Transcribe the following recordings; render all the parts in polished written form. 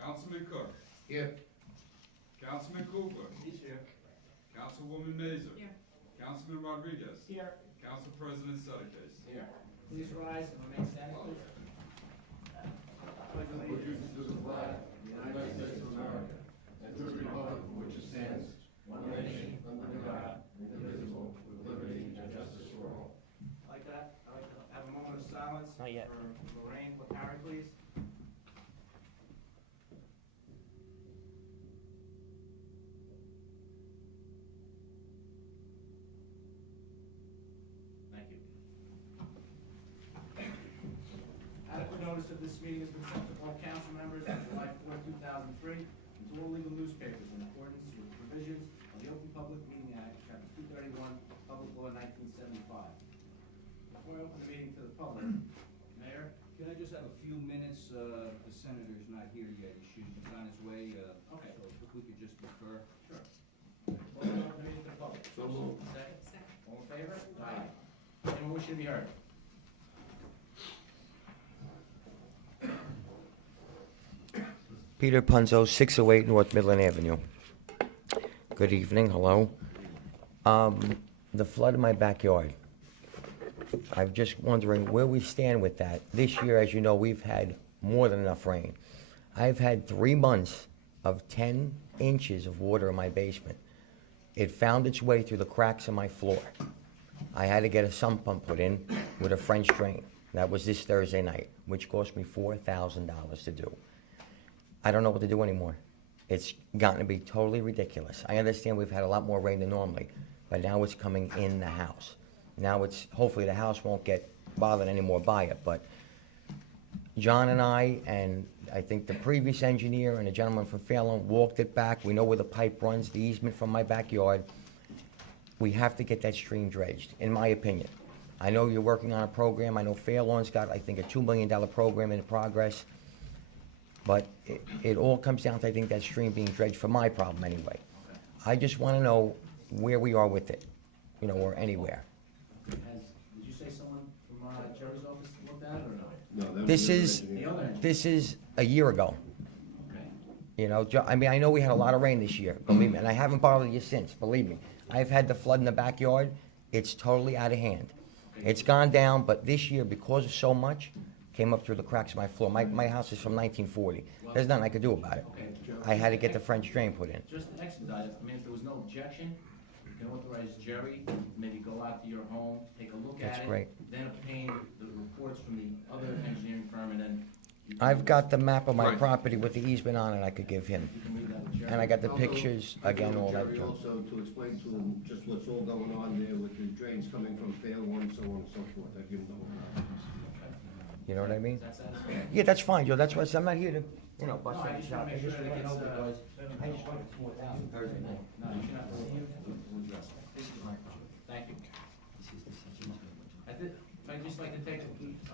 Councilman Cook. Here. Councilman Cooper. He's here. Councilwoman Mazer. Here. Councilman Rodriguez. Here. Council President Sedekis. Here. Please rise and remain standing, please. Allegiance to the flag of the United States of America and to the republic for which it stands, one nation, under God, indivisible, with liberty and justice for all. Like that, I'd like to have a moment of silence Not yet. for Lorraine Lepari, please. Thank you. Adequate notice of this meeting has been sent to all council members on July 4, 2003, and to all legal newspapers in accordance with the provisions of the Open Public Meeting Act, Chapter 231, Public Law 1975. Before I open the meeting to the public, Mayor, Can I just have a few minutes? The senator's not here yet. He's on his way. Okay. So if we could just defer. sure. Motion to open the meeting to the public. So moved. Second. All in favor? Aye. Anyone wishing to be heard? Peter Punzo, 608 North Midland Avenue. Good evening, hello. The flood in my backyard. I'm just wondering where we stand with that. This year, as you know, we've had more than enough rain. I've had 3 months of 10 inches of water in my basement. It found its way through the cracks in my floor. I had to get a sump pump put in with a French drain. That was this Thursday night, which cost me $4,000 to do. I don't know what to do anymore. It's gotten to be totally ridiculous. I understand we've had a lot more rain than normally, but now it's coming in the house. Now it's, hopefully the house won't get bothered anymore by it, but John and I think the previous engineer and the gentleman from Phelan walked it back. We know where the pipe runs, the easement from my backyard. We have to get that stream dredged, in my opinion. I know you're working on a program. I know Phelan's got, I think, a $2 million program in progress. But it all comes down to, I think, that stream being dredged for my problem anyway. I just want to know where we are with it, you know, or anywhere. Did you say someone from Jerry's office looked at it or no? No, This is, The other engineer? this is a year ago. Okay. You know, I mean, I know we had a lot of rain this year, believe me, and I haven't bothered you since, believe me. I've had the flood in the backyard. It's totally out of hand. It's gone down, but this year, because of so much, came up through the cracks of my floor. My house is from 1940. There's nothing I could do about it. Okay. I had to get the French drain put in. Just to expedite it, I mean, if there was no objection, you can authorize Jerry to maybe go out to your home, take a look at it. That's great. Then obtain the reports from the other engineering firm, and then. you can- I've got the map of my Right. property with the easement on it I could give him. You can leave that with Jerry. And I got the Also, pictures, again, all that Jerry junk. also to explain to him just what's all going on there with the drains coming from Fair One, so on and so forth. I give him the whole. You know what I mean? Does that satisfy? Yeah, that's fine, Joe. That's why I'm not here to, you know, bust No, I any just wanna chops. I make just sure want to that know it's, because I just wanted $4,000 Thursday night. No, you should not continue. We'll address it. Thank you. I'd just like to take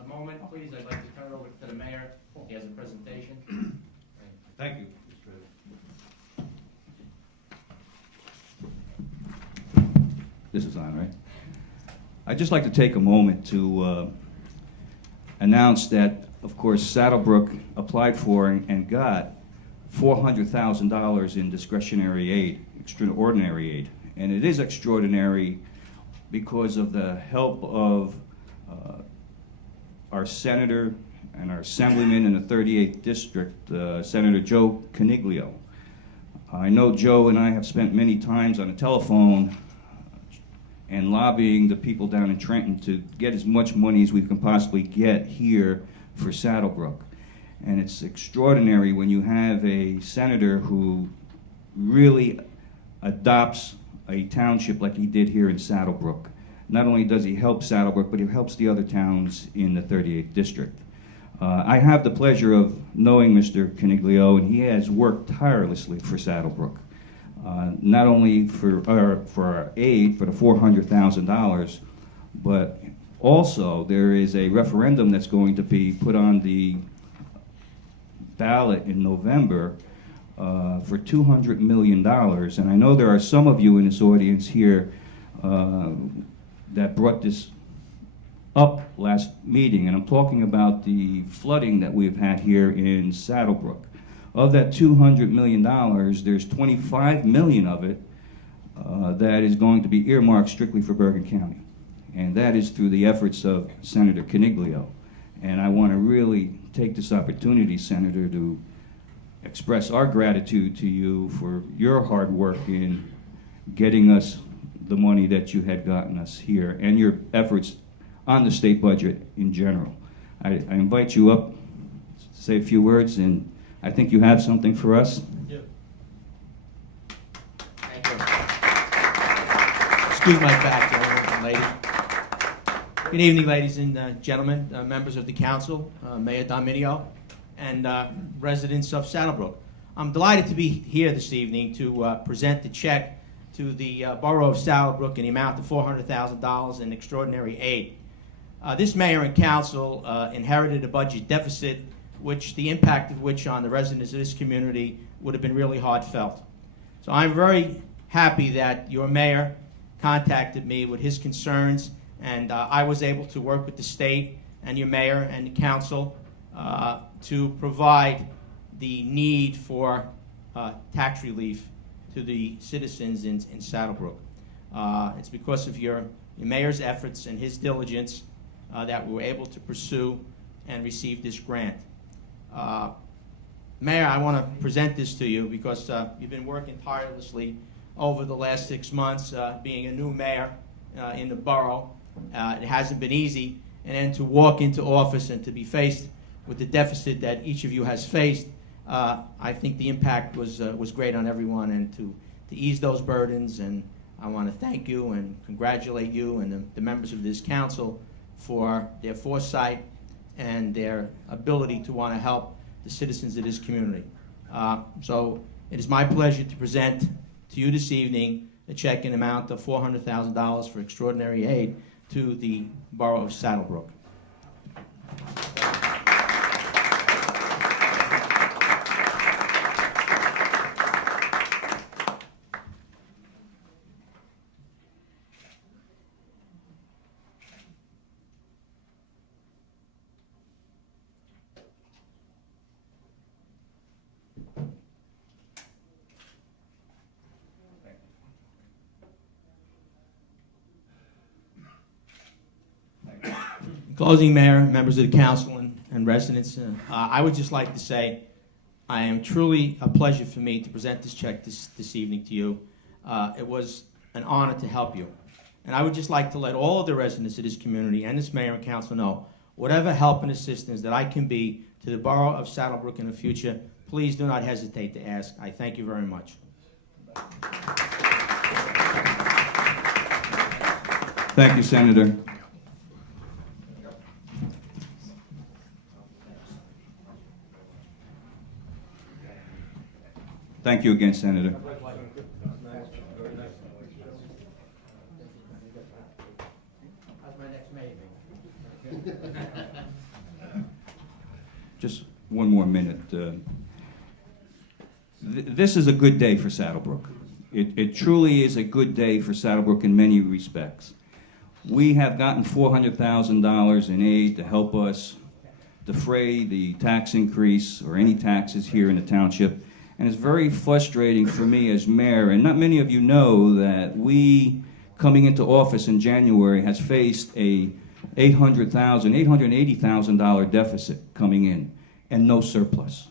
a moment, please. I'd like to turn it over to the mayor. He has a presentation. Thank you. This is on, right? I'd just like to take a moment to announce that, of course, Saddle Brook applied for and got $400,000 in discretionary aid, extraordinary aid. And it is extraordinary because of the help of our senator and our assemblyman in the 38th district, Senator Joe Coniglio. I know Joe and I have spent many times on the telephone and lobbying the people down in Trenton to get as much money as we can possibly get here for Saddle Brook. And it's extraordinary when you have a senator who really adopts a township like he did here in Saddle Brook. Not only does he help Saddle Brook, but he helps the other towns in the 38th district. I have the pleasure of knowing Mr. Coniglio, and he has worked tirelessly for Saddle Brook. Not only for our aid, for the $400,000, but also there is a referendum that's going to be put on the ballot in November for $200 million. And I know there are some of you in this audience here that brought this up last meeting, and I'm talking about the flooding that we've had here in Saddle Brook. Of that $200 million, there's $25 million of it that is going to be earmarked strictly for Bergen County. And that is through the efforts of Senator Coniglio. And I want to really take this opportunity, Senator, to express our gratitude to you for your hard work in getting us the money that you had gotten us here and your efforts on the state budget in general. I invite you up to say a few words, and I think you have something for us. Yeah. Thank you. Excuse my back, gentlemen and ladies. Good evening, ladies and gentlemen, members of the council, Mayor Dominio, and residents of Saddle Brook. I'm delighted to be here this evening to present the check to the Borough of Saddle Brook in the amount of $400,000 in extraordinary aid. This mayor and council inherited a budget deficit, which the impact of which on the residents of this community would have been really hard felt. So I'm very happy that your mayor contacted me with his concerns, and I was able to work with the state and your mayor and the council to provide the need for tax relief to the citizens in Saddle Brook. It's because of your mayor's efforts and his diligence that we were able to pursue and receive this grant. Mayor, I want to present this to you because you've been working tirelessly over the last 6 months, being a new mayor in the borough. It hasn't been easy, and then to walk into office and to be faced with the deficit that each of you has faced, I think the impact was great on everyone, and to ease those burdens. And I want to thank you and congratulate you and the members of this council for their foresight and their ability to want to help the citizens of this community. So it is my pleasure to present to you this evening a check in amount of $400,000 for extraordinary aid to the Borough of Saddle Brook. In closing, Mayor, members of the council, and residents, I would just like to say I am truly a pleasure for me to present this check this evening to you. It was an honor to help you. And I would just like to let all of the residents of this community and this mayor and council know whatever help and assistance that I can be to the Borough of Saddle Brook in the future, please do not hesitate to ask. I thank you very much. Thank you, Senator. Thank you again, Senator. How's my next meeting? Just one more minute. This is a good day for Saddle Brook. It truly is a good day for Saddle Brook in many respects. We have gotten $400,000 in aid to help us defray the tax increase or any taxes here in the township. And it's very frustrating for me as mayor, and not many of you know that we, coming into office in January, has faced a $880,000 deficit coming in and no surplus.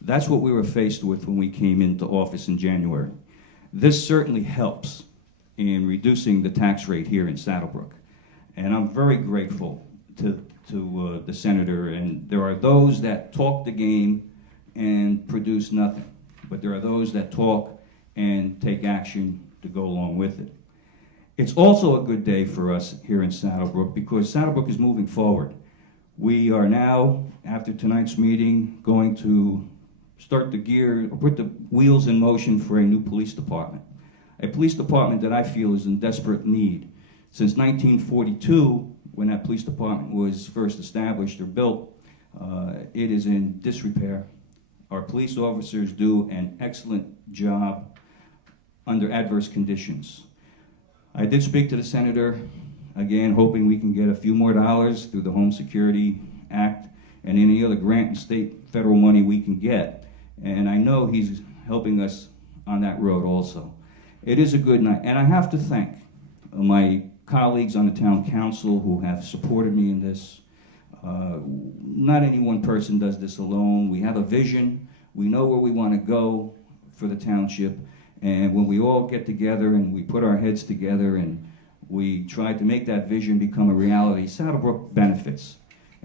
That's what we were faced with when we came into office in January. This certainly helps in reducing the tax rate here in Saddle Brook. And I'm very grateful to the senator. And there are those that talk the game and produce nothing. But there are those that talk and take action to go along with it. It's also a good day for us here in Saddle Brook because Saddle Brook is moving forward. We are now, after tonight's meeting, going to start put the wheels in motion for a new police department. A police department that I feel is in desperate need. Since 1942, when that police department was first established or built, it is in disrepair. Our police officers do an excellent job under adverse conditions. I did speak to the senator again, hoping we can get a few more dollars through the Home Security Act and any other grant and state, federal money we can get. And I know he's helping us on that road also. It is a good night, and I have to thank my colleagues on the town council who have supported me in this. Not any one person does this alone. We have a vision. We know where we want to go for the township, and when we all get together and we put our heads together and we try to make that vision become a reality, Saddle Brook benefits.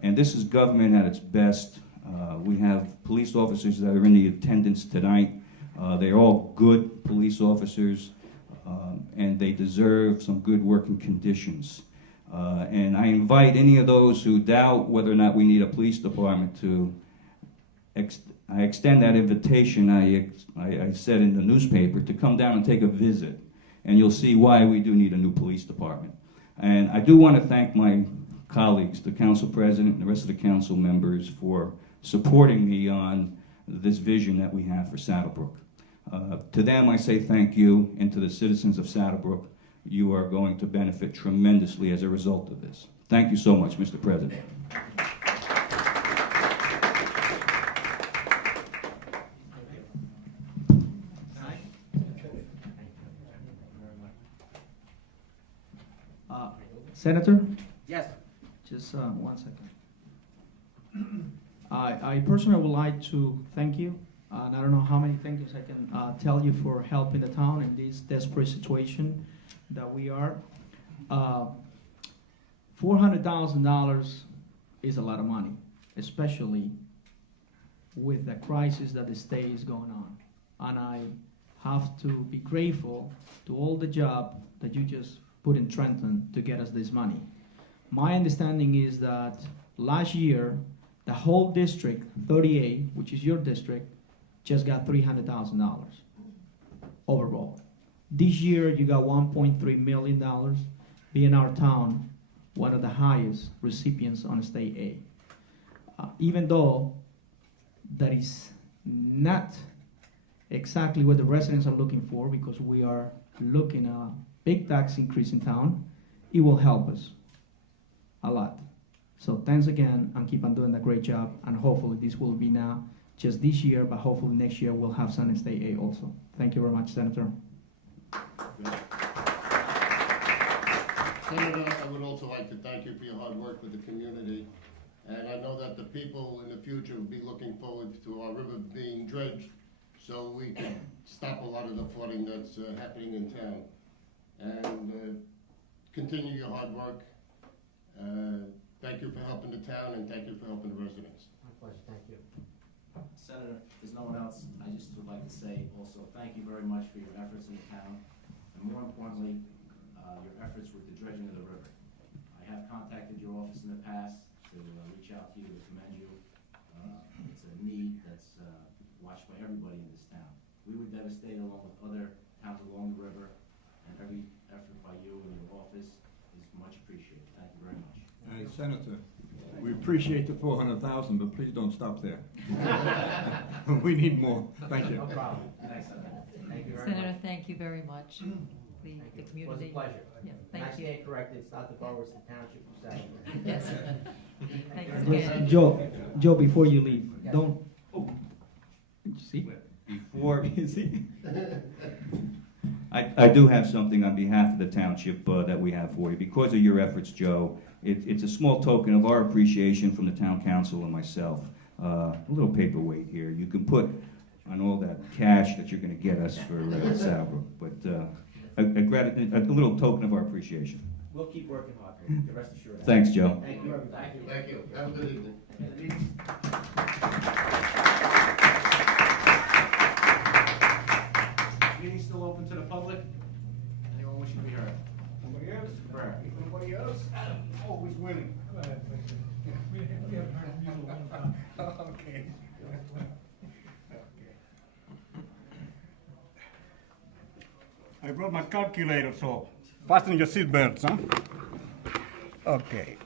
And this is government at its best. We have police officers that are in the attendance tonight. They're all good police officers, and they deserve some good working conditions. And I invite any of those who doubt whether or not we need a police department to, I extend that invitation I said in the newspaper to come down and take a visit, and you'll see why we do need a new police department. And I do want to thank my colleagues, the council president and the rest of the council members, for supporting me on this vision that we have for Saddle Brook. To them, I say thank you, and to the citizens of Saddle Brook, you are going to benefit tremendously as a result of this. Thank you so much, Mr. President. Senator, Yes. just 1 second. I personally would like to thank you. And I don't know how many thank yous I can tell you for helping the town in this desperate situation that we are. $400,000 is a lot of money, especially with the crisis that the state is going on. And I have to be grateful to all the job that you just put in Trenton to get us this money. My understanding is that last year, the whole district, 38, which is your district, just got $300,000 overall. This year, you got $1.3 million, being our town one of the highest recipients on state aid. Even though that is not exactly what the residents are looking for, because we are looking at a big tax increase in town, it will help us a lot. So thanks again, and keep on doing a great job, and hopefully this will be now just this year, but hopefully next year we'll have some state aid also. Thank you very much, Senator. Senator, I would also like to thank you for your hard work with the community. And I know that the people in the future will be looking forward to our river being dredged so we can stop a lot of the flooding that's happening in town. And continue your hard work. Thank you for helping the town, and thank you for helping the residents. My pleasure, thank you. Senator, if there's no one else, I just would like to say also thank you very much for your efforts in the town, and more importantly, your efforts with the dredging of the river. I have contacted your office in the past to reach out to you, to commend you. It's a need that's watched by everybody in this town. We were devastated along with other towns along the river, and every effort by you and your office is much appreciated. Thank you very much. Hey, Senator, we appreciate the 400,000, but please don't stop there. We need more. Thank you. No problem. Thanks, Senator. Thank you very Senator, much. thank you very much. The It was a community. pleasure. Yeah, And I thank you. stand corrected, it's not the borough, it's the township of Saddle. Yes. Thanks Yes, again. Joe, before you leave, Yes. don't, did you see? Before, You see? I do have something on behalf of the township that we have for you. Because of your efforts, Joe, it's a small token of our appreciation from the town council and myself. A little paperweight here. You can put on all that cash that you're going to get us for Saddle Brook. But a little token of our appreciation. We'll keep working hard for you, rest assured. Thanks, Joe. Thank you. Thank you. Thank you. Have a good evening. Meeting's still open to the public. Anyone wishing to be heard? Nobody else? Prayer. Nobody else? Always winning. Okay. I brought my calculator, so fasten your seatbelts, huh? Okay.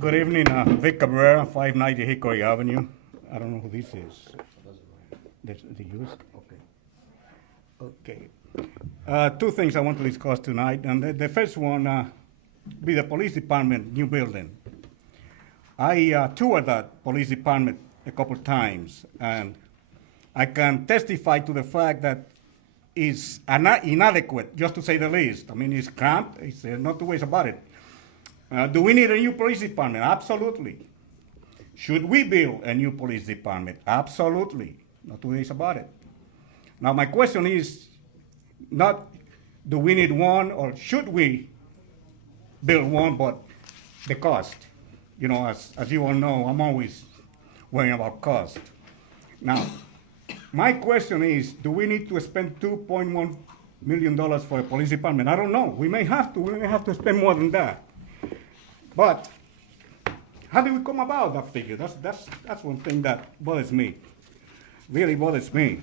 Good evening, Vic Cabrera, 590 Hickory Avenue. I don't know who this is. This the use? Okay. Okay. Two things I want to discuss tonight, and the first one, be the police department new building. I toured that police department a couple times, and I can testify to the fact that it's inadequate, just to say the least. I mean, it's cramped, it's not two ways about it. Do we need a new police department? Absolutely. Should we build a new police department? Absolutely. Not two ways about it. Now, my question is not do we need one or should we build one, but the cost. You know, as you all know, I'm always worrying about cost. Now, my question is, do we need to spend $2.1 million for a police department? I don't know. We may have to. We may have to spend more than that. But how do we come about that figure? That's one thing that bothers me. Really bothers me.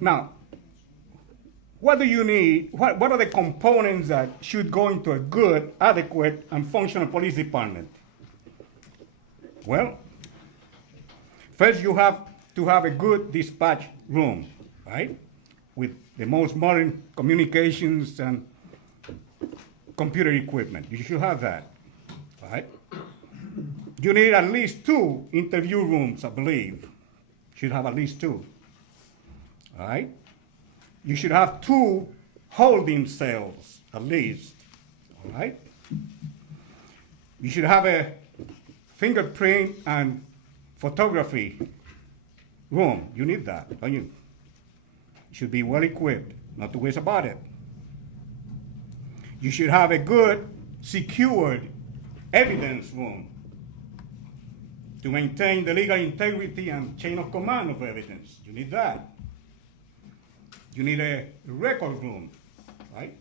Now, what do you need? What are the components that should go into a good, adequate, and functional police department? Well, first you have to have a good dispatch room, right? With the most modern communications and computer equipment. You should have that, right? You need at least 2 interview rooms, I believe. Should have at least 2, all right? You should have 2 holding cells, at least, all right? You should have a fingerprint and photography room. You need that, don't you? You should be well equipped, not two ways about it. You should have a good, secured evidence room to maintain the legal integrity and chain of command of evidence. You need that. You need a record room, right,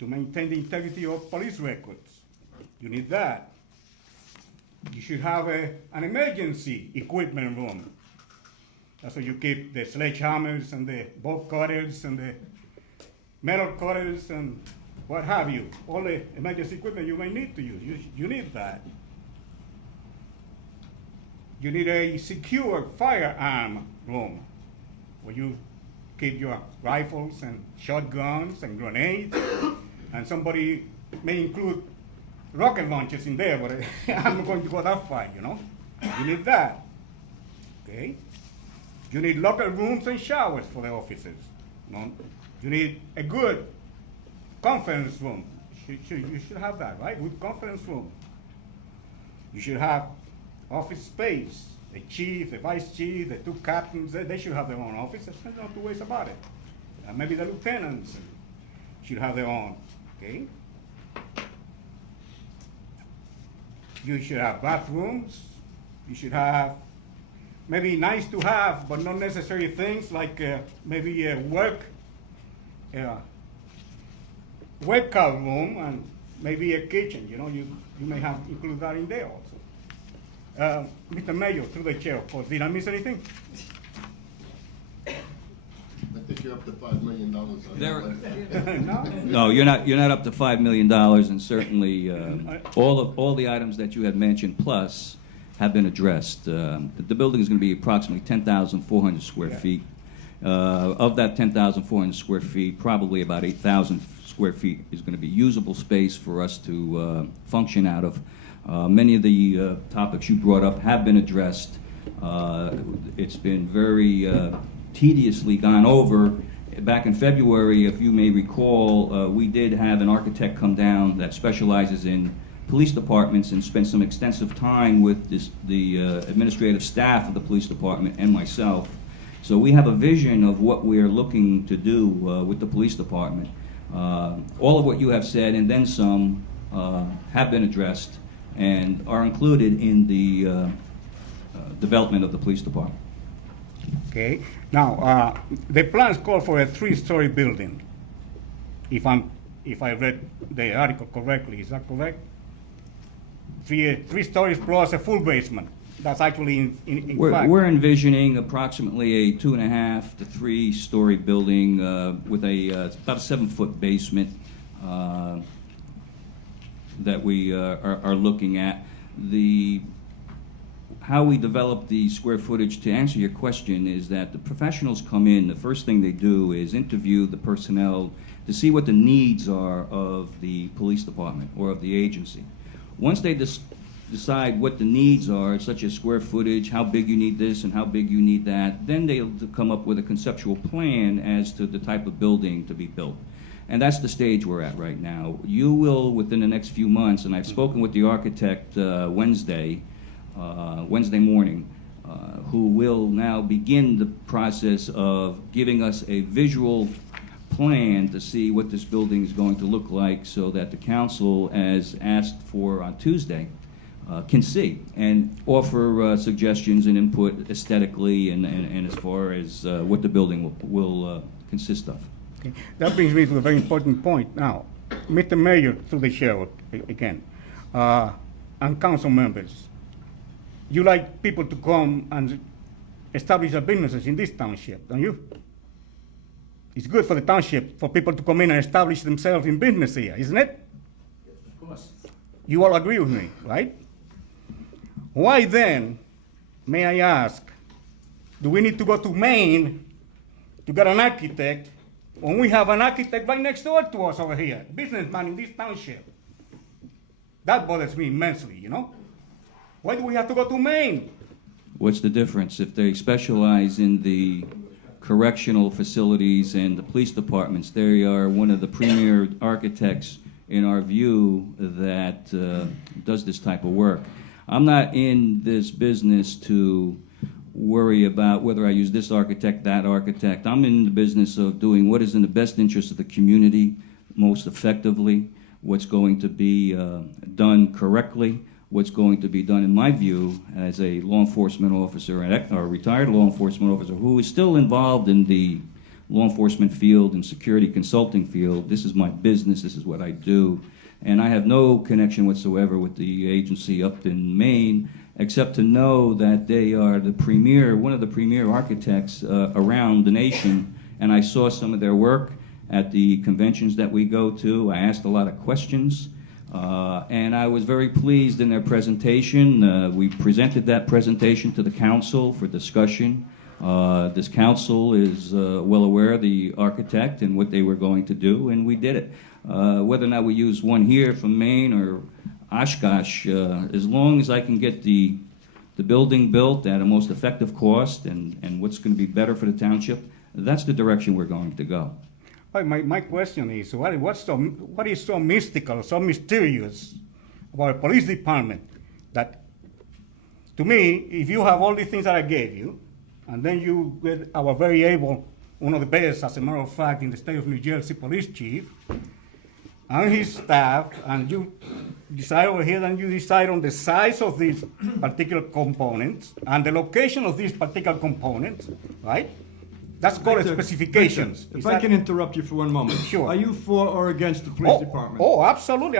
to maintain the integrity of police records. You need that. You should have an emergency equipment room. That's where you keep the sledgehammers and the bolt cutters and the metal cutters and what have you. All the emergency equipment you may need to use. You need that. You need a secure firearm room where you keep your rifles and shotguns and grenades. And somebody may include rocket launchers in there, but I'm not going to go that far, you know. You need that, okay? You need locker rooms and showers for the officers. You know? You need a good conference room. You should have that, right? Good conference room. You should have office space. The chief, the vice chief, the 2 captains, they should have their own office. There's no 2 ways about it. Maybe the lieutenants should have their own, okay? You should have bathrooms. You should have maybe nice to have, but not necessary things like maybe a workout room and maybe a kitchen. You know, you may have include that in there also. Mr. Mayor, through the chair, of course. Did I miss anything? I think you're up to $5 million on that. No? No, you're not up to $5 million, and certainly all the items that you had mentioned plus have been addressed. The building is going to be approximately 10,400 square feet. Of that 10,400 square feet, probably about 8,000 square feet is going to be usable space for us to function out of. Many of the topics you brought up have been addressed. It's been very tediously gone over. Back in February, if you may recall, we did have an architect come down that specializes in police departments and spent some extensive time with the administrative staff of the police department and myself. So we have a vision of what we're looking to do with the police department. All of what you have said and then some have been addressed and are included in the development of the police department. Okay. Now, the plans call for a 3-story building. If I read the article correctly, is that correct? 3 stories plus a full basement. That's actually in fact. We're envisioning approximately a 2.5 to 3 story building with about a 7-foot basement that we are looking at. how we develop the square footage, to answer your question, is that the professionals come in, the first thing they do is interview the personnel to see what the needs are of the police department or of the agency. Once they decide what the needs are, such as square footage, how big you need this and how big you need that, then they'll come up with a conceptual plan as to the type of building to be built. And that's the stage we're at right now. You will, within the next few months, and I've spoken with the architect Wednesday morning, who will now begin the process of giving us a visual plan to see what this building is going to look like, so that the council, as asked for on Tuesday, can see and offer suggestions and input aesthetically and as far as what the building will consist of. Okay. That brings me to a very important point now. Mr. Mayor, through the chair again, and council members, you like people to come and establish their businesses in this township, don't you? It's good for the township for people to come in and establish themselves in business here, isn't it? Of course. You all agree with me, right? Why then, may I ask, do we need to go to Maine to get an architect when we have an architect right next door to us over here, businessman in this township? That bothers me immensely, you know? Why do we have to go to Maine? What's the difference? If they specialize in the correctional facilities and the police departments, they are one of the premier architects, in our view, that does this type of work. I'm not in this business to worry about whether I use this architect, that architect. I'm in the business of doing what is in the best interest of the community most effectively, what's going to be done correctly, what's going to be done, in my view, as a law enforcement officer, or a retired law enforcement officer who is still involved in the law enforcement field and security consulting field. This is my business, this is what I do. And I have no connection whatsoever with the agency up in Maine, except to know that they are the premier, one of the premier architects around the nation. And I saw some of their work at the conventions that we go to. I asked a lot of questions. And I was very pleased in their presentation. We presented that presentation to the council for discussion. This council is well aware of the architect and what they were going to do, and we did it. Whether or not we use one here from Maine or Oshkosh, as long as I can get the building built at a most effective cost and what's going to be better for the township, that's the direction we're going to go. My question is, what is so mystical, so mysterious about a police department that, to me, if you have all the things that I gave you, and then you get our very able, one of the best, as a matter of fact, in the state of New Jersey, police chief, and his staff, and you decide over here, and you decide on the size of these particular components and the location of these particular components, right? That's called Victor, specifications. Victor, if I can interrupt you for one moment. Sure. Are you for or against the police department? Oh, absolutely.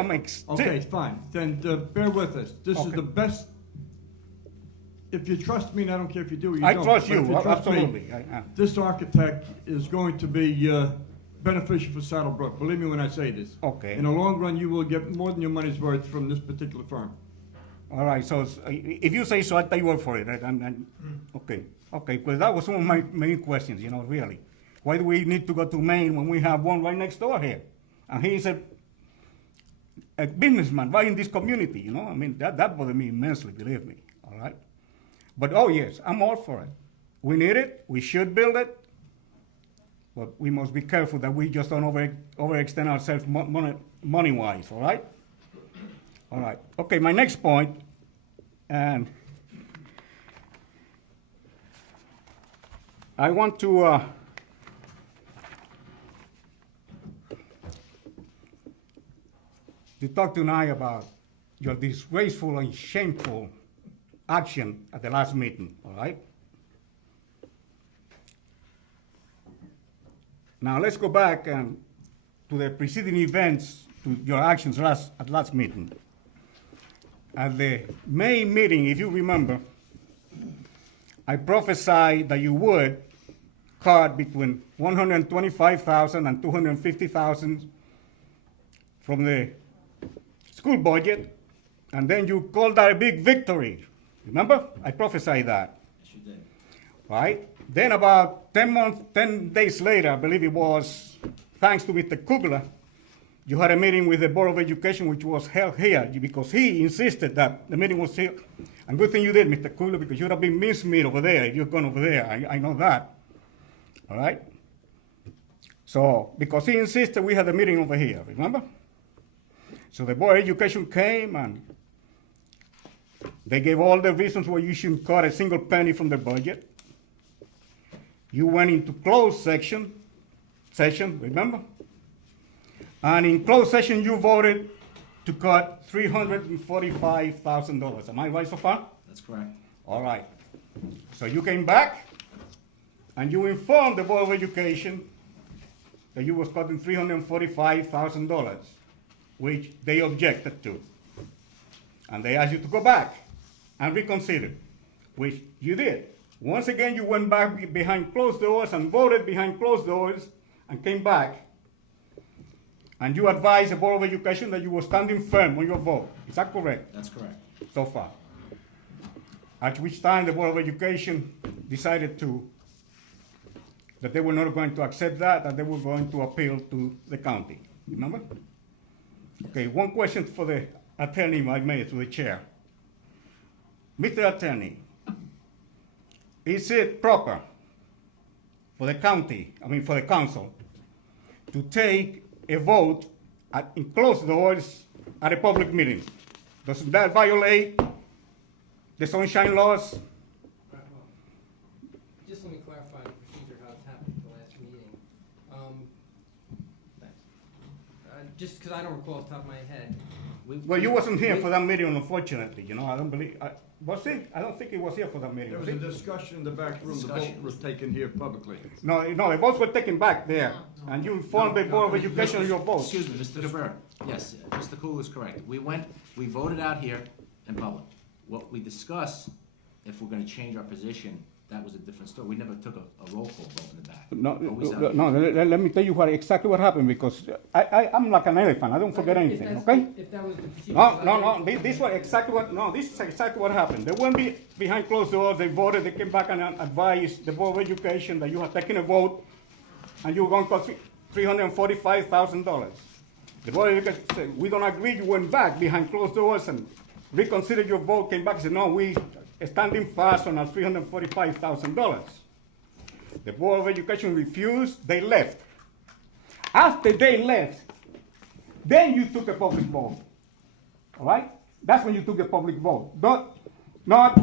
Okay, fine. Then bear with us. This is Okay. the best. If you trust me, and I don't care if you do or you I don't. trust but if you, trust me, absolutely. this architect is going to be beneficial for Saddle Brook. Believe me when I say this. Okay. In the long run, you will get more than your money's worth from this particular firm. All right, so if you say so, I take your word for it. Okay, because that was one of my main questions, really. Why do we need to go to Maine when we have one right next door here? And he's a businessman right in this community, I mean, that bothered me immensely, believe me, all right? But, oh, yes, I'm all for it. We need it, we should build it, but we must be careful that we just don't overextend ourselves money-wise, all right? All right. Okay, my next point, and I want to talk tonight about your disgraceful and shameful action at the last meeting, all right? Now let's go back to the preceding events, to your actions at last meeting. At the May meeting, if you remember, I prophesied that you would cut between $125,000 and $250,000 from the school budget, and then you called that a big victory. Remember? I prophesied that. Yes, you did. Right? Then about 10 days later, I believe it was, thanks to Mr. Kugler, you had a meeting with the Board of Education, which was held here, because he insisted that the meeting was here. And good thing you did, Mr. Kugler, because you would have been mincemeat over there if you'd gone over there. I know that. All right? So, because he insisted, we had a meeting over here, remember? So the Board of Education came and they gave all the reasons why you shouldn't cut a single penny from the budget. You went into closed session, remember? And in closed session, you voted to cut $345,000. Am I right so far? That's correct. All right. So you came back and you informed the Board of Education that you was cutting $345,000, which they objected to. And they asked you to go back and reconsider, which you did. Once again, you went back behind closed doors and voted behind closed doors and came back. And you advised the Board of Education that you were standing firm on your vote. Is that correct? That's correct. So far. At which time the Board of Education decided that they were not going to accept that, and they were going to appeal to the county. Remember? Okay, one question for the attorney I made to the chair. Mr. Attorney, is it proper for the for the council, to take a vote in closed doors at a public meeting? Doesn't that violate the sunshine laws? Just let me clarify the procedure, how it's happened at the last meeting. Thanks. Just because I don't recall off the top of my head. Well, you wasn't here for that meeting, unfortunately, I don't believe, was he? I don't think he was here for that meeting, There was was a he? discussion in the back room, the vote was taken here publicly. No, the votes were taken back there, and you informed the Board of Education of your vote. Excuse me, Mr. Cabrera. Yes, Mr. Cool is correct. We voted out here in public. What we discussed, if we're gonna change our position, that was a different story. We never took a roll call vote in the back. Let me tell you exactly what happened, because I'm like an elephant, I don't forget anything, okay? If that was the procedure. This is exactly what happened. They went behind closed doors, they voted, they came back and advised the Board of Education that you had taken a vote, and you were going to cost $345,000. The Board of Education said, we don't agree, you went back behind closed doors and reconsidered your vote, came back and said, no, we standing fast on our $345,000. The Board of Education refused, they left. After they left, then you took a public vote. All right? That's when you took a public vote. Not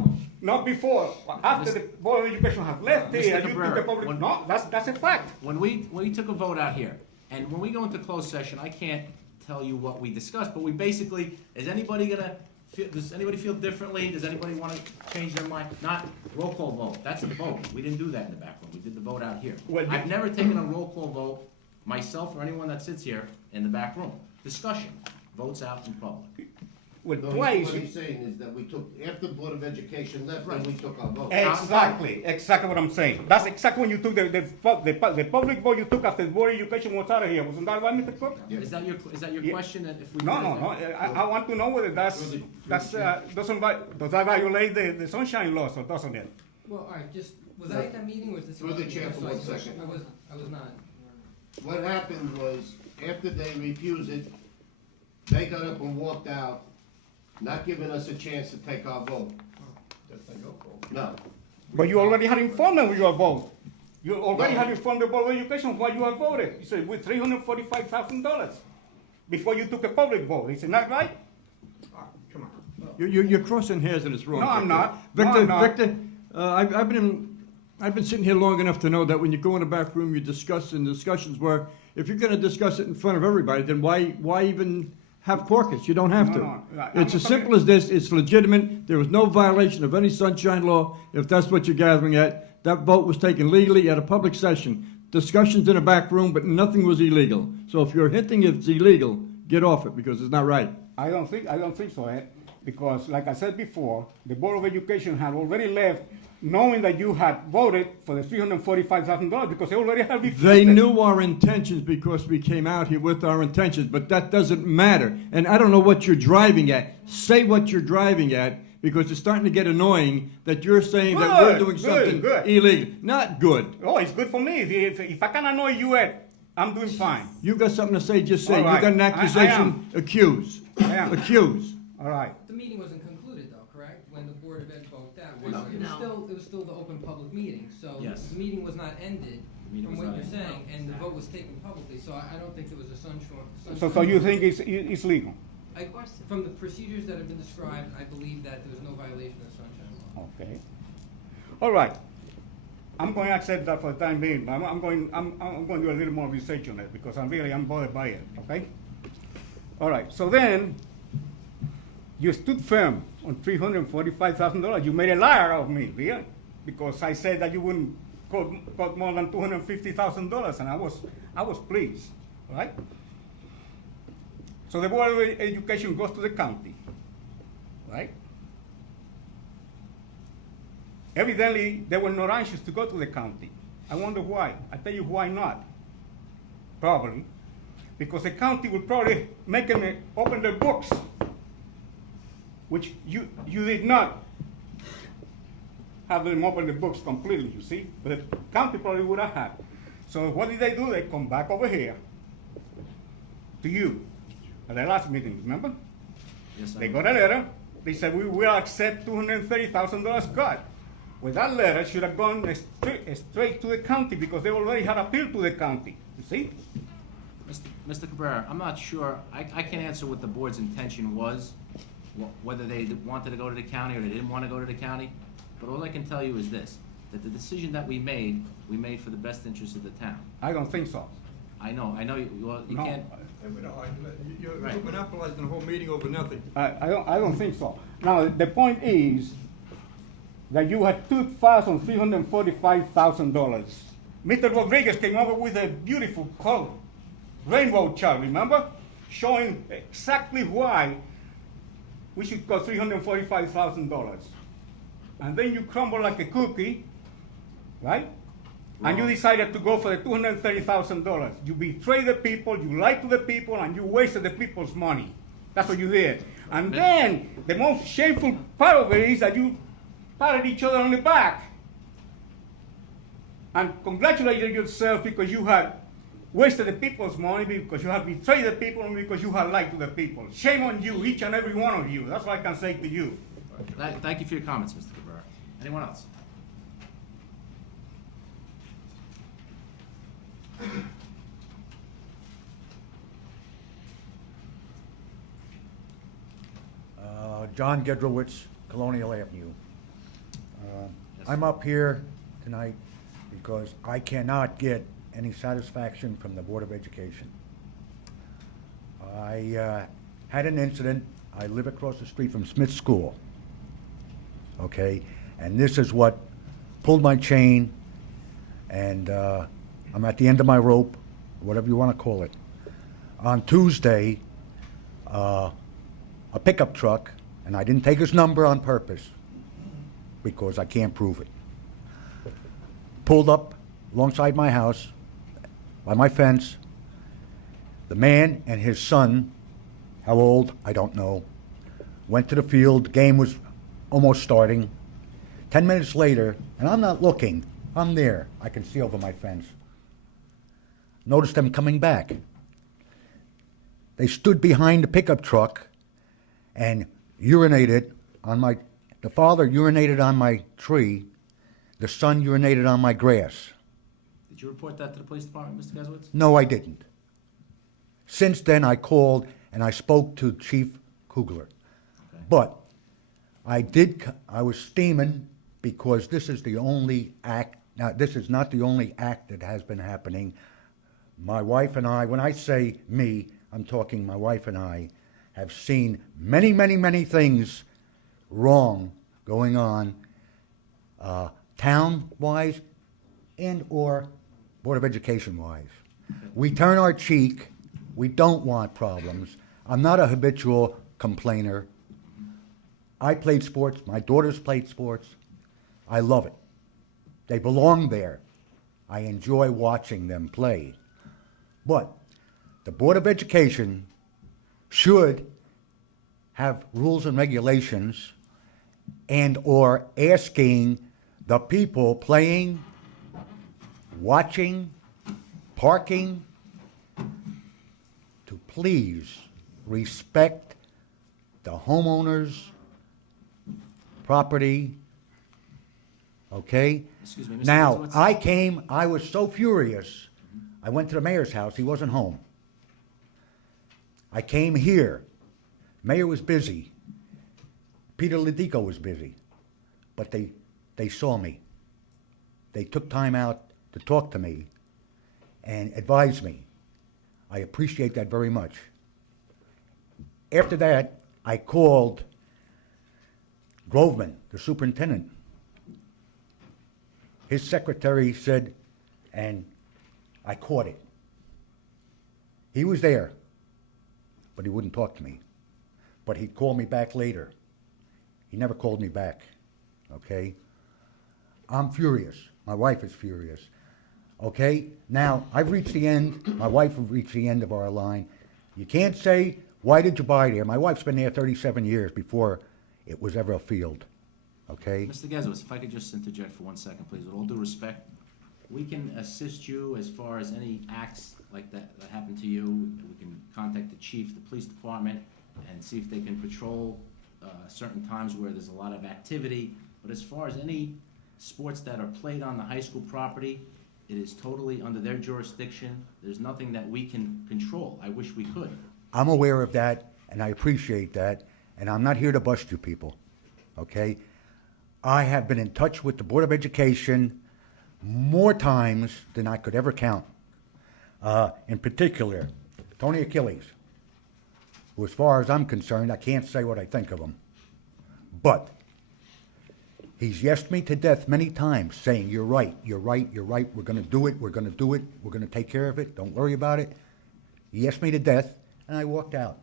before. After the Board of Education has left Mr. here, you took Cabrera, a public. No, that's a fact. When we took a vote out here, and when we go into closed session, I can't tell you what we discussed, but we basically, does anybody feel differently? Does anybody want to change their mind? Not roll call vote. That's a vote. We didn't do that in the back room. We did the vote out here. I've never taken a roll call vote, myself or anyone that sits here, in the back room. Discussion. Votes out in public. No, what he's saying is that we took, after the Board of Education left, then we took our vote. Exactly what I'm saying. That's exactly when you took the public vote you took after the Board of Education was out of here. Wasn't that right, Mr. Cook? Yeah. Is that your question? That if we No. I want to know whether does that violate the sunshine laws or doesn't it? Well, all right, was I at that meeting, or was this? Through the chair for 1 second. I was not. What happened was, after they refused it, they got up and walked out, not giving us a chance to take our vote. That's not your fault. No. But you already had informed them of your vote. You already had informed the Board of Education why you had voted. You said with $345,000 before you took a public vote. Isn't that right? Come on. You're crossing hairs and it's wrong. No, I'm not. Victor, No, I'm not. Victor, I've been sitting here long enough to know that when you go in the back room, you discuss, and discussions where, if you're gonna discuss it in front of everybody, then why even have caucus? You don't have to. No. It's as simple as this. It's legitimate. There was no violation of any sunshine law, if that's what you're gathering at. That vote was taken legally at a public session. Discussions in a back room, but nothing was illegal. So if you're hinting it's illegal, get off it, because it's not right. I don't think so, Ed, because like I said before, the Board of Education had already left knowing that you had voted for the $345,000 because they already had refused They it. knew our intentions because we came out here with our intentions, but that doesn't matter. And I don't know what you're driving at. Say what you're driving at, because it's starting to get annoying that you're saying that we're Good, doing good, something good. illegal. Not good. Oh, it's good for me. If I can annoy you, Ed, I'm doing fine. You got something to say, just say. All right. You got an I accusation, am. accuse. I am. Accuse. All right. The meeting wasn't concluded though, correct? When the Board of Ed voted that, No. it was still the open public meeting, so Yes. the meeting was not ended, The meeting from was what not you're ended. saying, and the vote was taken publicly, so I don't think there was a sunshine. So you think it's legal? From the procedures that have been described, I believe that there was no violation of the sunshine law. Okay. All right. I'm going to accept that for the time being, but I'm going to do a little more research on it because I'm bothered by it. Okay. All right. So then, you stood firm on $345,000. You made a liar of me, yeah? Because I said that you wouldn't got more than $250,000, and I was pleased, right? So the Board of Education goes to the county, right? Evidently, they were not anxious to go to the county. I wonder why. I tell you why not. Probably because the county will probably make them open their books, which you did not have them open the books completely, you see? But the county probably would have had. So what did they do? They come back over here to you at the last meeting, remember? Yes, I They know. got a letter. They said, we will accept $230,000 cut. Well, that letter should have gone straight to the county because they already had appealed to the county, you see? Mr. Cabrera, I'm not sure, I can't answer what the board's intention was, whether they wanted to go to the county or they didn't want to go to the county, but all I can tell you is this, that the decision that we made for the best interest of the town. I don't think so. I know, well, you No. can't, You're Right. monopolizing the whole meeting over nothing. I don't think so. Now, the point is that you had $2,345,000. Mr. Rodriguez came over with a beautiful color, rainbow chart, remember? Showing exactly why we should got $345,000. And then you crumble like a cookie, right? And you decided to go for the $230,000. You betrayed the people, you lied to the people, and you wasted the people's money. That's what you did. And then, the most shameful part of it is that you patted each other on the back and congratulated yourself because you had wasted the people's money, because you had betrayed the people, and because you had lied to the people. Shame on you, each and every one of you. That's what I can say to you. thank you for your comments, Mr. Cabrera. Anyone else? John Gedrowitz, Colonial Avenue. I'm up here tonight because I cannot get any satisfaction from the Board of Education. I had an incident. I live across the street from Smith School. Okay, and this is what pulled my chain, and I'm at the end of my rope, whatever you want to call it. On Tuesday, a pickup truck, and I didn't take his number on purpose because I can't prove it, pulled up alongside my house by my fence. The man and his son, how old, I don't know, went to the field. Game was almost starting. 10 minutes later, and I'm not looking, I'm there. I can see over my fence. Noticed them coming back. They stood behind the pickup truck and urinated on the father urinated on my tree, the son urinated on my grass. Did you report that to the police department, Mr. Gazowitz? No, I didn't. Since then, I called and I spoke to Chief Kugler. Okay. But I was steaming because this is the only act, now this is not the only act that has been happening. My wife and I, when I say me, I'm talking my wife and I, have seen many, many, many things wrong going on, town-wise and or Board of Education-wise. We turn our cheek. We don't want problems. I'm not a habitual complainer. I played sports. My daughters played sports. I love it. They belong there. I enjoy watching them play. But the Board of Education should have rules and regulations and/or asking the people playing, watching, parking, to please respect the homeowner's property, okay? Excuse me, Mr. Now, Gazowitz? I was so furious, I went to the mayor's house, he wasn't home. I came here, mayor was busy, Peter Ledico was busy, but they saw me. They took time out to talk to me and advise me. I appreciate that very much. After that, I called Groveman, the superintendent. His secretary said, and I caught it. He was there, but he wouldn't talk to me. But he'd call me back later. He never called me back, okay? I'm furious. My wife is furious. Okay? Now, I've reached the end. My wife has reached the end of our line. You can't say, why did you buy there? My wife's been there 37 years before it was ever a field. Okay? Mr. Gazowitz, if I could just interject for 1 second, please, with all due respect. We can assist you as far as any acts like that happen to you. We can contact the chief, the police department, and see if they can patrol certain times where there's a lot of activity. But as far as any sports that are played on the high school property, it is totally under their jurisdiction. There's nothing that we can control. I wish we could. I'm aware of that, and I appreciate that, and I'm not here to bust you people, okay? I have been in touch with the Board of Education more times than I could ever count. In particular, Tony Achilles, who, as far as I'm concerned, I can't say what I think of him. But he's yesed me to death many times, saying, you're right, you're right, you're right, we're going to do it, we're going to do it, we're going to take care of it, don't worry about it. He yesed me to death, and I walked out.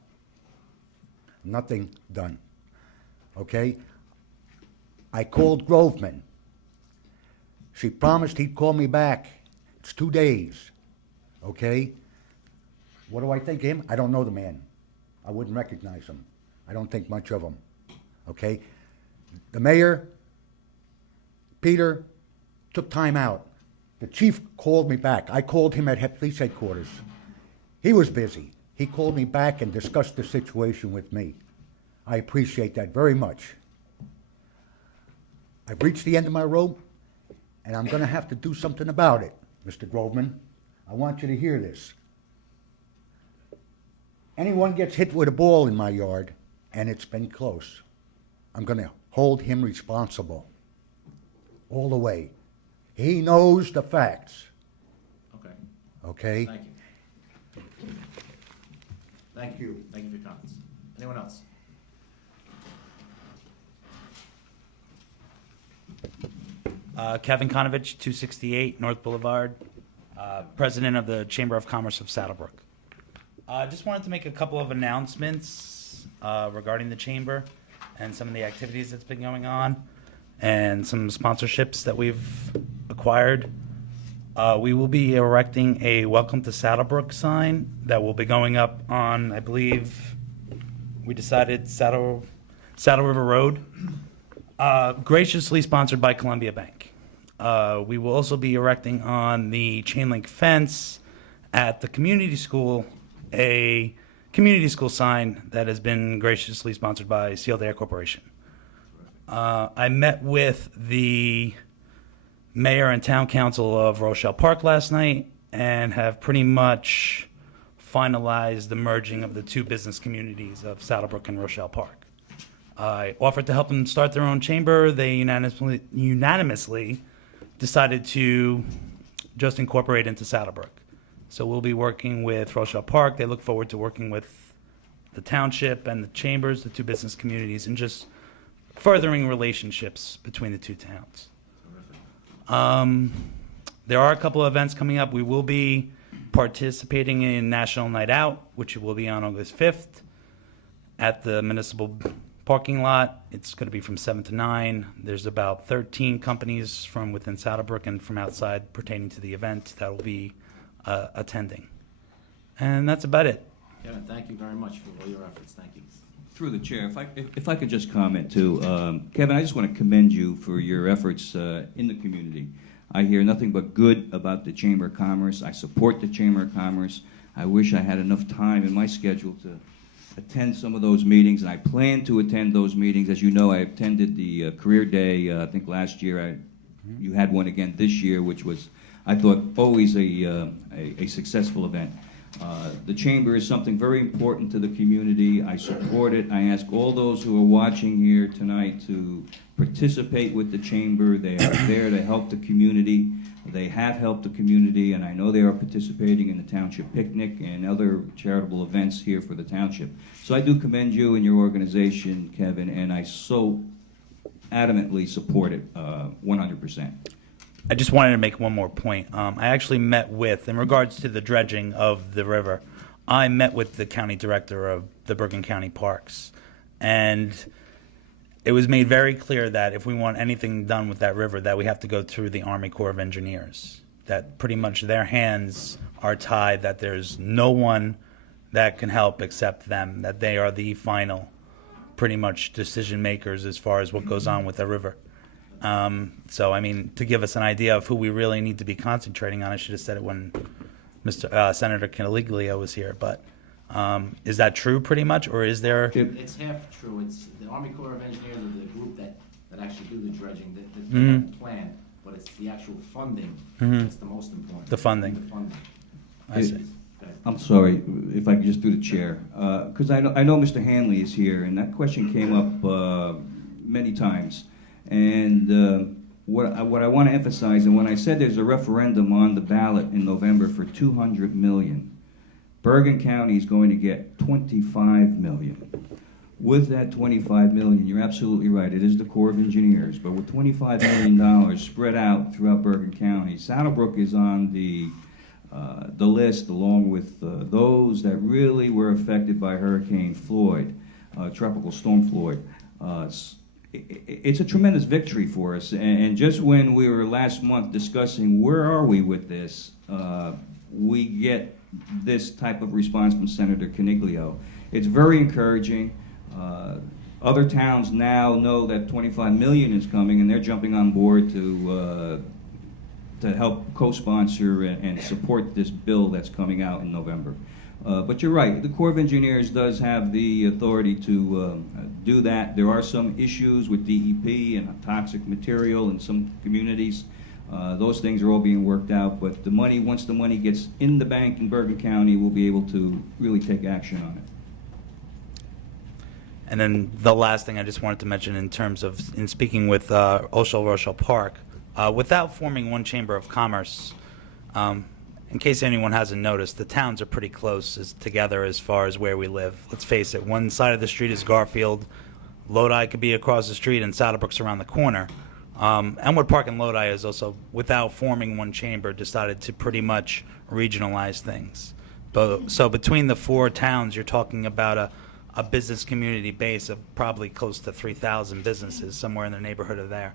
Nothing done. Okay? I called Groveman. She promised he'd call me back. It's 2 days. Okay? What do I think of him? I don't know the man. I wouldn't recognize him. I don't think much of him. Okay? The mayor, Peter, took time out. The chief called me back. I called him at police headquarters. He was busy. He called me back and discussed the situation with me. I appreciate that very much. I've reached the end of my rope, and I'm going to have to do something about it, Mr. Groveman. I want you to hear this. Anyone gets hit with a ball in my yard, and it's been close, I'm going to hold him responsible all the way. He knows the facts. Okay. Okay? Thank you. Thank you. Thank you for your comments. Anyone else? Kevin Konovich, 268 North Boulevard, President of the Chamber of Commerce of Saddle Brook. I just wanted to make a couple of announcements regarding the Chamber and some of the activities that's been going on and some sponsorships that we've acquired. We will be erecting a Welcome to Saddle Brook sign that will be going up on, I believe, we decided Saddle River Road, graciously sponsored by Columbia Bank. We will also be erecting on the chain link fence at the community school a community school sign that has been graciously sponsored by Sealed Air Corporation. I met with the mayor and town council of Rochelle Park last night and have pretty much finalized the merging of the two business communities of Saddle Brook and Rochelle Park. I offered to help them start their own chamber. They unanimously decided to just incorporate into Saddle Brook. So we'll be working with Rochelle Park. They look forward to working with the township and the chambers, the two business communities, and just furthering relationships between the two towns. There are a couple of events coming up. We will be participating in National Night Out, which will be on August 5th at the municipal parking lot. It's going to be from 7 to 9. There's about 13 companies from within Saddle Brook and from outside pertaining to the event that will be attending. And that's about it. Kevin, thank you very much for all your efforts. Thank you. Through the chair, if I could just comment too. Kevin, I just want to commend you for your efforts in the community. I hear nothing but good about the Chamber of Commerce. I support the Chamber of Commerce. I wish I had enough time in my schedule to attend some of those meetings, and I plan to attend those meetings. As you know, I attended the Career Day, I think last year. You had one again this year, which was, I thought, always a successful event. The Chamber is something very important to the community. I support it. I ask all those who are watching here tonight to participate with the Chamber. They are there to help the community. They have helped the community, and I know they are participating in the Township Picnic and other charitable events here for the Township. So I do commend you and your organization, Kevin, and I so adamantly support it 100%. I just wanted to make one more point. I actually met with, in regards to the dredging of the river, I met with the county director of the Bergen County Parks, and it was made very clear that if we want anything done with that river, that we have to go through the Army Corps of Engineers, that pretty much their hands are tied, that there's no one that can help except them, that they are the final, pretty much, decision makers as far as what goes on with the river. So, I mean, to give us an idea of who we really need to be concentrating on, I should have said it when Senator Caniglio was here, but is that true pretty much, or is there? It's half true. It's the Army Corps of Engineers are the group that actually do the dredging, that have the plan, but it's the actual funding that's the most important. The funding. The funding. I see. I'm sorry, if I could just do the chair, because I know Mr. Hanley is here, and that question came up many times. And what I want to emphasize, and when I said there's a referendum on the ballot in November for $200 million, Bergen County is going to get $25 million. With that $25 million, you're absolutely right, it is the Corps of Engineers, but with $25 million spread out throughout Bergen County, Saddle Brook is on the list, along with those that really were affected by Hurricane Floyd, Tropical Storm Floyd. It's a tremendous victory for us, and just when we were last month discussing where are we with this, we get this type of response from Senator Caniglio. It's very encouraging. Other towns now know that $25 million is coming, and they're jumping on board to help co-sponsor and support this bill that's coming out in November. But you're right, the Corps of Engineers does have the authority to do that. There are some issues with DEP and toxic material in some communities. Those things are all being worked out, but the money, once the money gets in the bank in Bergen County, we'll be able to really take action on it. And then the last thing I just wanted to mention in terms of, in speaking with Oshel Rochelle Park, without forming one Chamber of Commerce, in case anyone hasn't noticed, the towns are pretty close together as far as where we live. Let's face it, one side of the street is Garfield, Lodi could be across the street, and Saddle Brook's around the corner. Elmwood Park and Lodi is also, without forming one chamber, decided to pretty much regionalize things. So between the four towns, you're talking about a business community base of probably close to 3,000 businesses, somewhere in the neighborhood of there,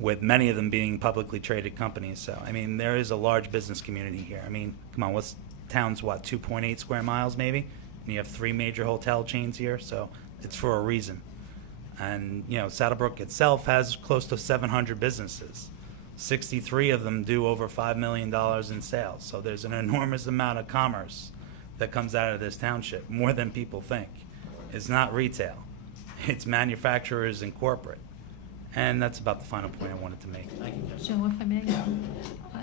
with many of them being publicly traded companies. So, I mean, there is a large business community here. I mean, come on, town's 2.8 square miles maybe? And you have 3 major hotel chains here, so it's for a reason. And, you know, Saddle Brook itself has close to 700 businesses. 63 of them do over $5 million in sales. So there's an enormous amount of commerce that comes out of this township, more than people think. It's not retail. It's manufacturers and corporate. And that's about the final point I wanted to make. Thank you, Jessica. Joe, if I may.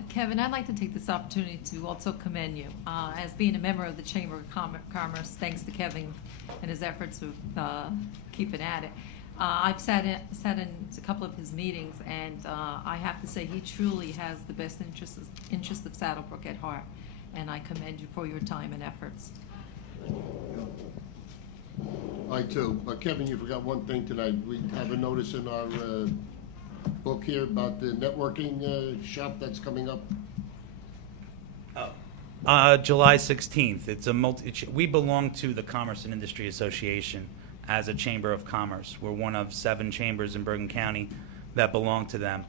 Kevin, I'd like to take this opportunity to also commend you. As being a member of the Chamber of Commerce, thanks to Kevin and his efforts of keeping at it. I've sat in a couple of his meetings, and I have to say he truly has the best interest of Saddle Brook at heart, and I commend you for your time and efforts. I too. Kevin, you forgot one thing tonight. We have a notice in our book here about the networking shop that's coming up. July 16th. It's we belong to the Commerce and Industry Association as a Chamber of Commerce. We're one of 7 chambers in Bergen County that belong to them.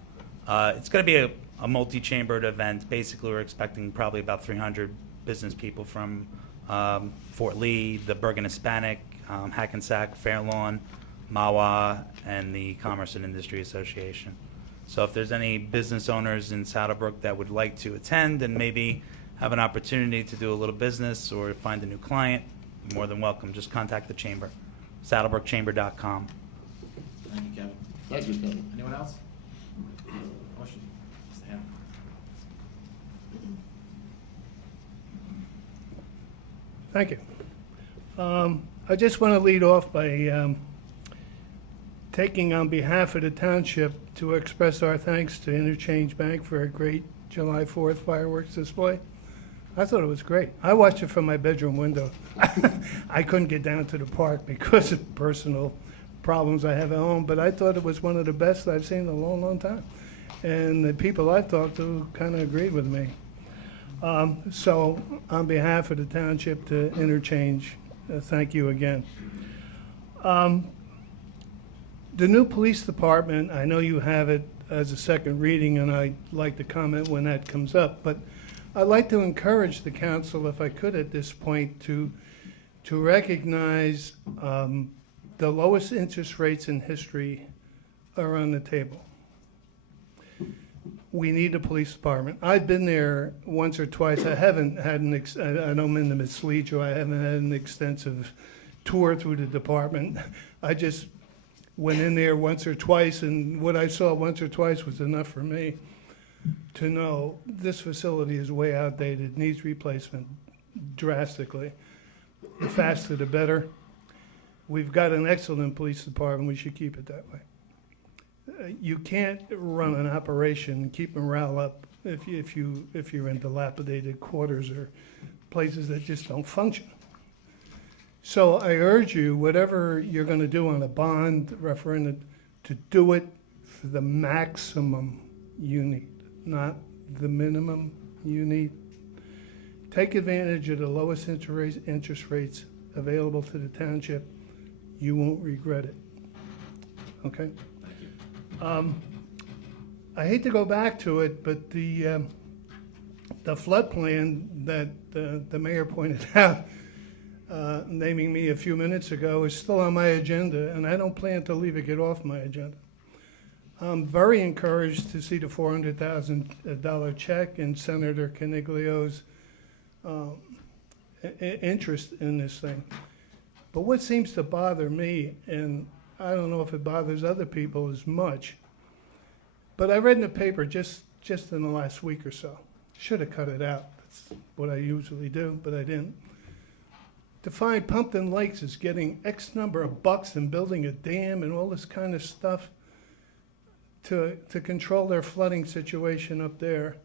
It's going to be a multi-chambered event. Basically, we're expecting probably about 300 business people from Fort Lee, the Bergen Hispanic, Hackensack, Fair Lawn, MAWA, and the Commerce and Industry Association. So if there's any business owners in Saddle Brook that would like to attend and maybe have an opportunity to do a little business or find a new client, more than welcome. Just contact the chamber, saddlebrookchamber.com. Thank you, Kevin. Thank you, Kevin. Anyone else? Motion, Mr. Ham. Thank you. I just want to lead off by taking on behalf of the township to express our thanks to Interchange Bank for a great July 4th fireworks display. I thought it was great. I watched it from my bedroom window. I couldn't get down to the park because of personal problems I have at home, but I thought it was one of the best I've seen in a long, long time. And the people I've talked to kind of agreed with me. So on behalf of the township to Interchange, thank you again. The new police department, I know you have it as a second reading, and I'd like to comment when that comes up, but I'd like to encourage the council, if I could at this point, to recognize the lowest interest rates in history are on the table. We need a police department. I've been there once or twice. I haven't had I don't mean to mislead you, I haven't had an extensive tour through the department. I just went in there once or twice, and what I saw once or twice was enough for me to know this facility is way outdated, needs replacement drastically. The faster the better. We've got an excellent police department. We should keep it that way. You can't run an operation and keep morale up if you're in dilapidated quarters or places that just don't function. So I urge you, whatever you're going to do on a bond referendum, to do it for the maximum you need, not the minimum you need. Take advantage of the lowest interest rates available to the township. You won't regret it. Okay? I hate to go back to it, but the flood plan that the mayor pointed out, naming me a few minutes ago, is still on my agenda, and I don't plan to get off my agenda. I'm very encouraged to see the $400,000 check and Senator Coniglio's interest in this thing. But what seems to bother me, and I don't know if it bothers other people as much, but I read in the paper just in the last week or so. Should have cut it out. That's what I usually do, but I didn't. To find Pumpkin Lakes is getting X number of bucks and building a dam and all this kind of stuff to control their flooding situation up there.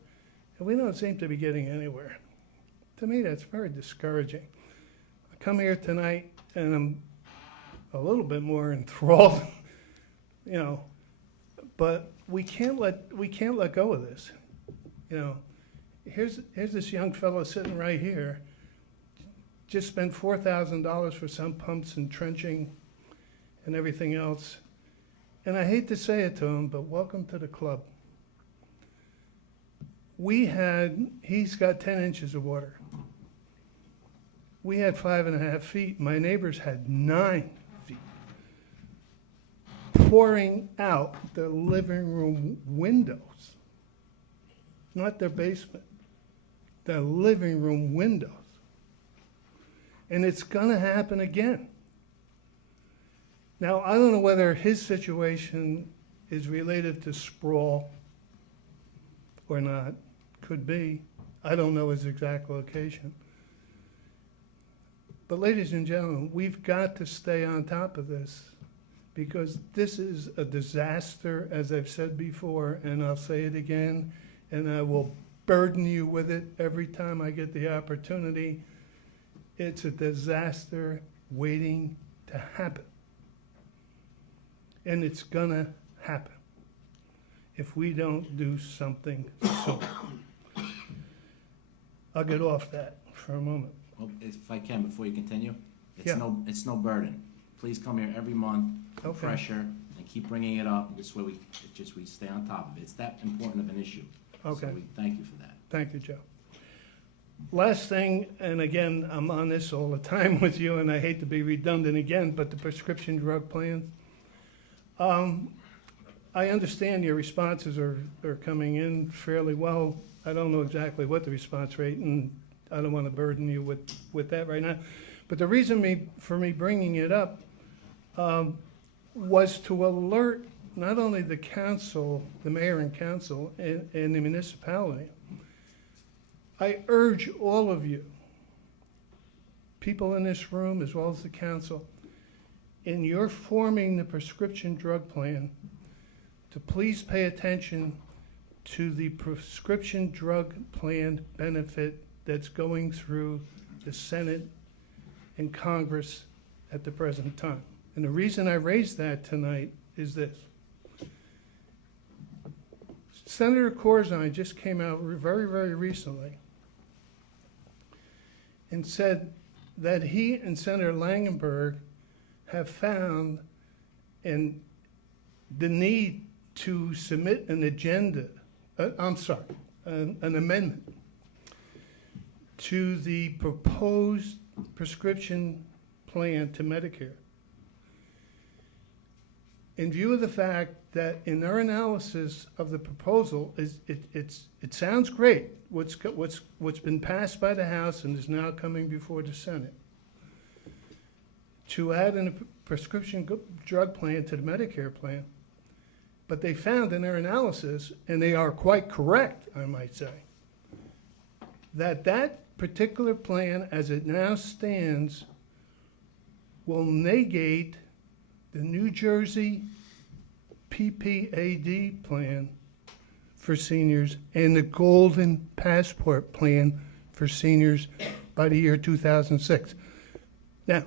And we don't seem to be getting anywhere. To me, that's very discouraging. I come here tonight and I'm a little bit more enthralled, but we can't let go of this. Here's this young fellow sitting right here, just spent $4,000 for some pumps and trenching and everything else. And I hate to say it to him, but welcome to the club. He's got 10 inches of water. We had 5.5 feet. My neighbors had 9 feet. Pouring out their living room windows. Not their basement. Their living room windows. And it's going to happen again. Now, I don't know whether his situation is related to sprawl or not. Could be. I don't know his exact location. But ladies and gentlemen, we've got to stay on top of this because this is a disaster, as I've said before, and I'll say it again, and I will burden you with it every time I get the opportunity. It's a disaster waiting to happen. And it's gonna happen if we don't do something soon. I'll get off that for a moment. Well, if I can, before you continue, Yeah. it's no burden. Please come here every month, Okay. pressure, and keep bringing it up. This way we stay on top of it. It's that important of an issue. Okay. So we thank you for that. Thank you, Joe. Last thing, and again, I'm on this all the time with you, and I hate to be redundant again, but the prescription drug plan. I understand your responses are coming in fairly well. I don't know exactly what the response rate, and I don't want to burden you with that right now. But the reason for me bringing it up was to alert not only the council, the mayor and council, and the municipality. I urge all of you, people in this room as well as the council, in your forming the prescription drug plan, to please pay attention to the prescription drug plan benefit that's going through the Senate and Congress at the present time. And the reason I raised that tonight is this. Senator Corzine just came out very, very recently and said that he and Senator Langenberg have found the need to submit an agenda, an amendment to the proposed prescription plan to Medicare. In view of the fact that in their analysis of the proposal, it sounds great, what's been passed by the House and is now coming before the Senate, to add in a prescription drug plan to the Medicare plan. But they found in their analysis, and they are quite correct, I might say, that particular plan as it now stands will negate the New Jersey PPAD plan for seniors and the Golden Passport plan for seniors by the year 2006. Now,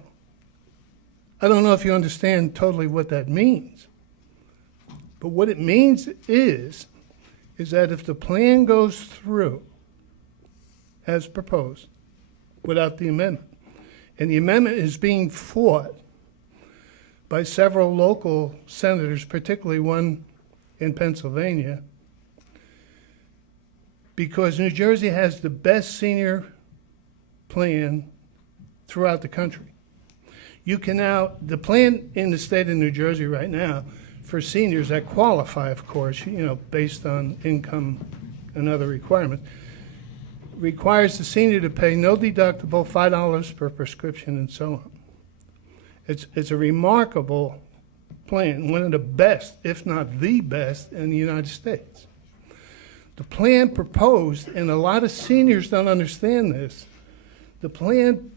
I don't know if you understand totally what that means, but what it means is that if the plan goes through as proposed without the amendment, and the amendment is being fought by several local senators, particularly one in Pennsylvania, because New Jersey has the best senior plan throughout the country. You can now, the plan in the state of New Jersey right now for seniors that qualify, of course, based on income and other requirements, requires the senior to pay no deductible, $5 per prescription, and so on. It's a remarkable plan, one of the best, if not the best, in the United States. The plan proposed, and a lot of seniors don't understand this, the plan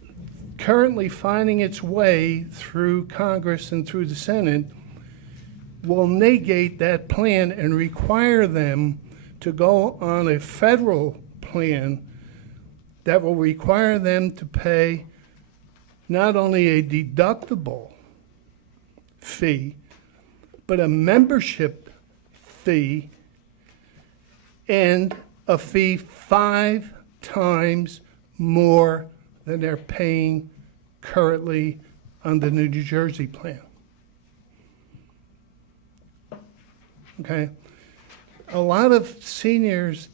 currently finding its way through Congress and through the Senate will negate that plan and require them to go on a federal plan that will require them to pay not only a deductible fee, but a membership fee and a fee 5 times more than they're paying currently on the New Jersey plan. Okay? A lot of seniors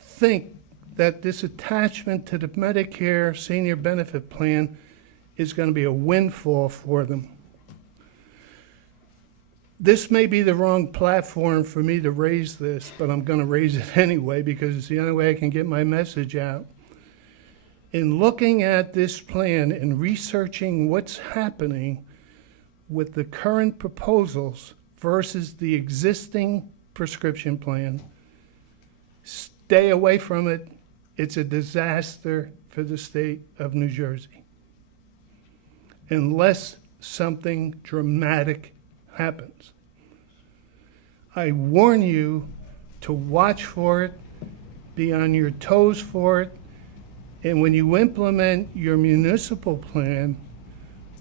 think that this attachment to the Medicare senior benefit plan is going to be a windfall for them. This may be the wrong platform for me to raise this, but I'm going to raise it anyway because it's the only way I can get my message out. In looking at this plan and researching what's happening with the current proposals versus the existing prescription plan, stay away from it. It's a disaster for the state of New Jersey, unless something dramatic happens. I warn you to watch for it, be on your toes for it, and when you implement your municipal plan,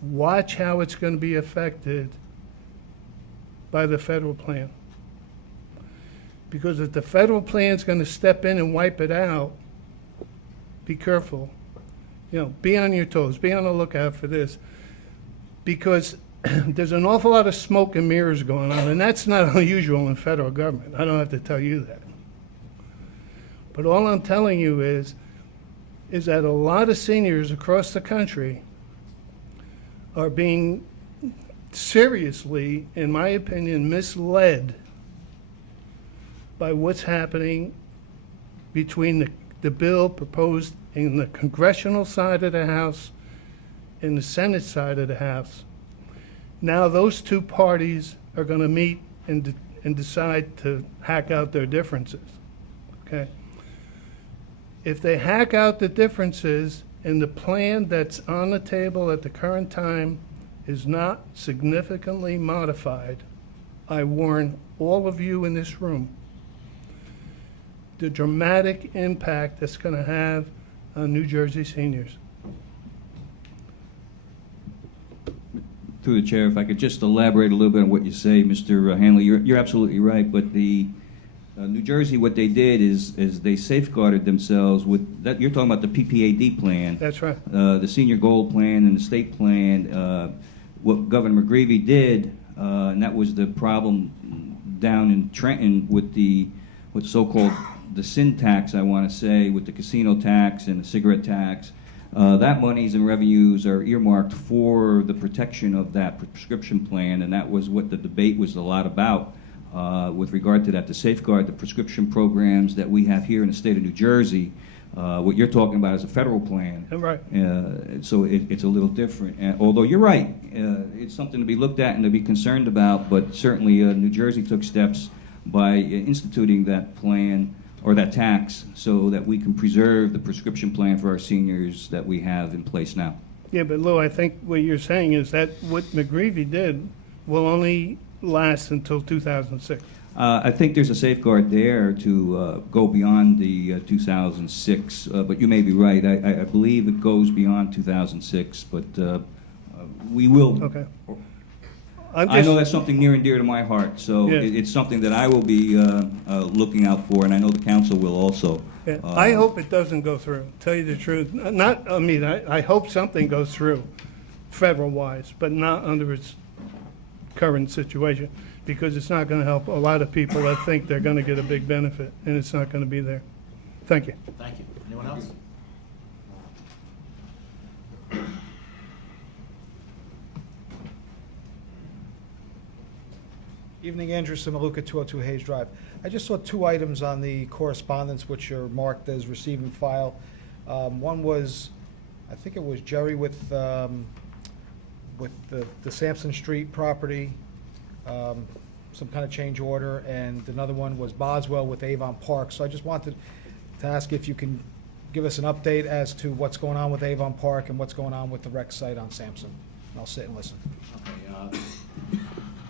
watch how it's going to be affected by the federal plan. Because if the federal plan is going to step in and wipe it out, be careful. Be on your toes. Be on the lookout for this. Because there's an awful lot of smoke and mirrors going on, and that's not unusual in federal government. I don't have to tell you that. But all I'm telling you is is that a lot of seniors across the country are being seriously, in my opinion, misled by what's happening between the bill proposed in the congressional side of the House and the Senate side of the House. Now those two parties are going to meet and decide to hack out their differences, okay? If they hack out the differences and the plan that's on the table at the current time is not significantly modified, I warn all of you in this room the dramatic impact that's going to have on New Jersey seniors. Through the chair, if I could just elaborate a little bit on what you say, Mr. Hanley, you're absolutely right. But the New Jersey, what they did is they safeguarded themselves with that. You're talking about the PPAD plan. That's right. The senior gold plan and the state plan. What Governor McGreevey did, and that was the problem down in Trenton with the so-called the sin tax, I want to say, with the casino tax and the cigarette tax. That monies and revenues are earmarked for the protection of that prescription plan, and that was what the debate was a lot about with regard to that, to safeguard the prescription programs that we have here in the state of New Jersey. What you're talking about is a federal plan. Right. So it's a little different. Although you're right, it's something to be looked at and to be concerned about, but certainly New Jersey took steps by instituting that plan or that tax so that we can preserve the prescription plan for our seniors that we have in place now. Yeah, but Lou, I think what you're saying is that what McGreevey did will only last until 2006. I think there's a safeguard there to go beyond the 2006, but you may be right. I believe it goes beyond 2006, but we will. Okay. I know that's something near and dear to my heart, so Yeah. it's something that I will be looking out for, and I know the council will also. Yeah, I hope it doesn't go through, tell you the truth. I hope something goes through, federal-wise, but not under its current situation, because it's not going to help a lot of people that think they're going to get a big benefit, and it's not going to be there. Thank you. Thank you. Anyone else? Evening, Andrew Samaluka, 202 Hayes Drive. I just saw two items on the correspondence which are marked as receiving file. One was, I think it was Jerry with the Sampson Street property, some kind of change order, and another one was Boswell with Avon Park. So I just wanted to ask if you can give us an update as to what's going on with Avon Park and what's going on with the rec site on Sampson. And I'll sit and listen. Okay,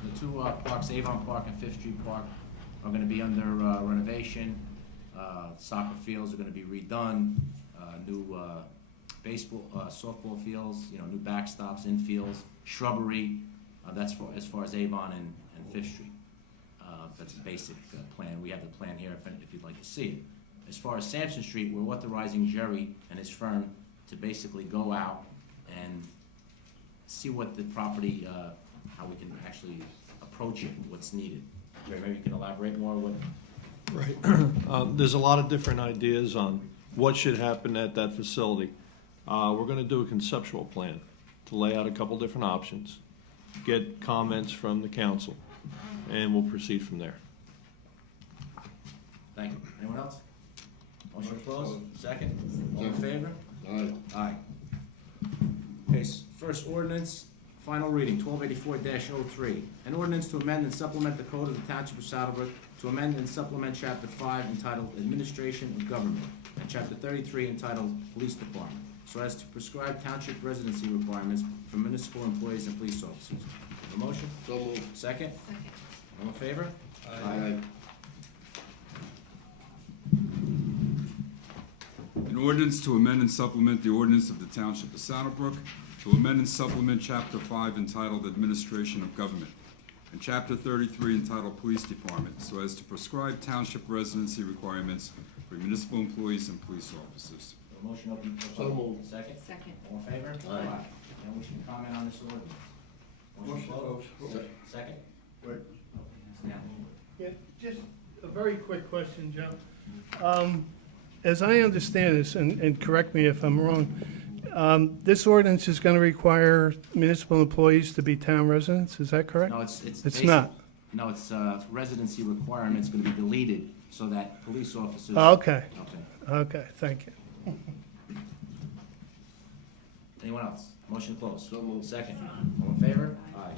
the two parks, Avon Park and Fifth Street Park, are going to be under renovation. Soccer fields are going to be redone. New baseball, softball fields, new backstops, infields, shrubbery. That's as far as Avon and Fifth Street. That's a basic plan. We have the plan here if you'd like to see it. As far as Sampson Street, we're authorizing Jerry and his firm to basically go out and see what the property, how we can actually approach it, what's needed. Jerry, maybe you can elaborate more what. Right. There's a lot of different ideas on what should happen at that facility. We're going to do a conceptual plan to lay out a couple different options, get comments from the council, and we'll proceed from there. Thank you. Anyone else? Motion to close. Second. All in favor? Aye. Aye. Okay, first ordinance, final reading, 1284-03. An ordinance to amend and supplement the code of the Township of Saddle Brook to amend and supplement Chapter 5 entitled Administration of Government and Chapter 33 entitled Police Department, so as to prescribe township residency requirements for municipal employees and police officers. A motion? So moved. Second? All in favor? Aye. An ordinance to amend and supplement the ordinance of the Township of Saddle Brook to amend and supplement Chapter 5 entitled Administration of Government and Chapter 33 entitled Police Department, so as to prescribe township residency requirements for municipal employees and police officers. A motion open for So moved. Second? Second. All in favor? Aye. And we can comment on this ordinance. Motion closed. Second? Wait. Now. Yeah, just a very quick question, Joe. as I understand this, and correct me if I'm wrong, this ordinance is going to require municipal employees to be town residents, is that correct? No, it's It's basic- not. No, it's residency requirement's gonna be deleted so that police officers. Oh, okay, Okay. okay, thank you. Anyone else? Motion to close. So moved. Second. All in favor? Aye.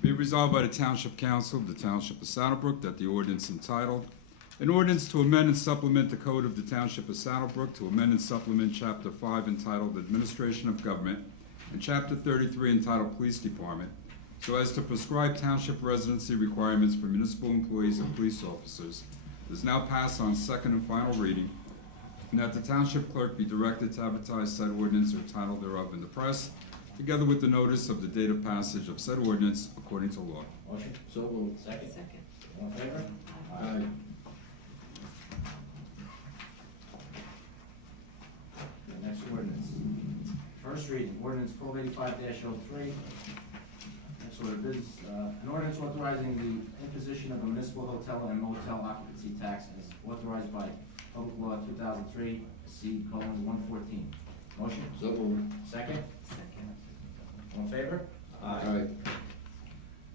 Be resolved by the Township Council of the Township of Saddle Brook that the ordinance entitled, an ordinance to amend and supplement the Code of the Township of Saddle Brook to amend and supplement Chapter 5 entitled Administration of Government and Chapter 33 entitled Police Department, so as to prescribe township residency requirements for municipal employees and police officers, is now passed on second and final reading, and that the township clerk be directed to advertise said ordinance or title thereof in the press, together with the notice of the date of passage of said ordinance according to law. Motion? So moved. Second? Second. All in favor? Aye. The next ordinance. First reading, ordinance 1285-03. Next order of business, an ordinance authorizing the imposition of a municipal hotel and motel occupancy tax as authorized by Public Law 2003, C:114. Motion? So moved. Second? Second. All in favor? Aye.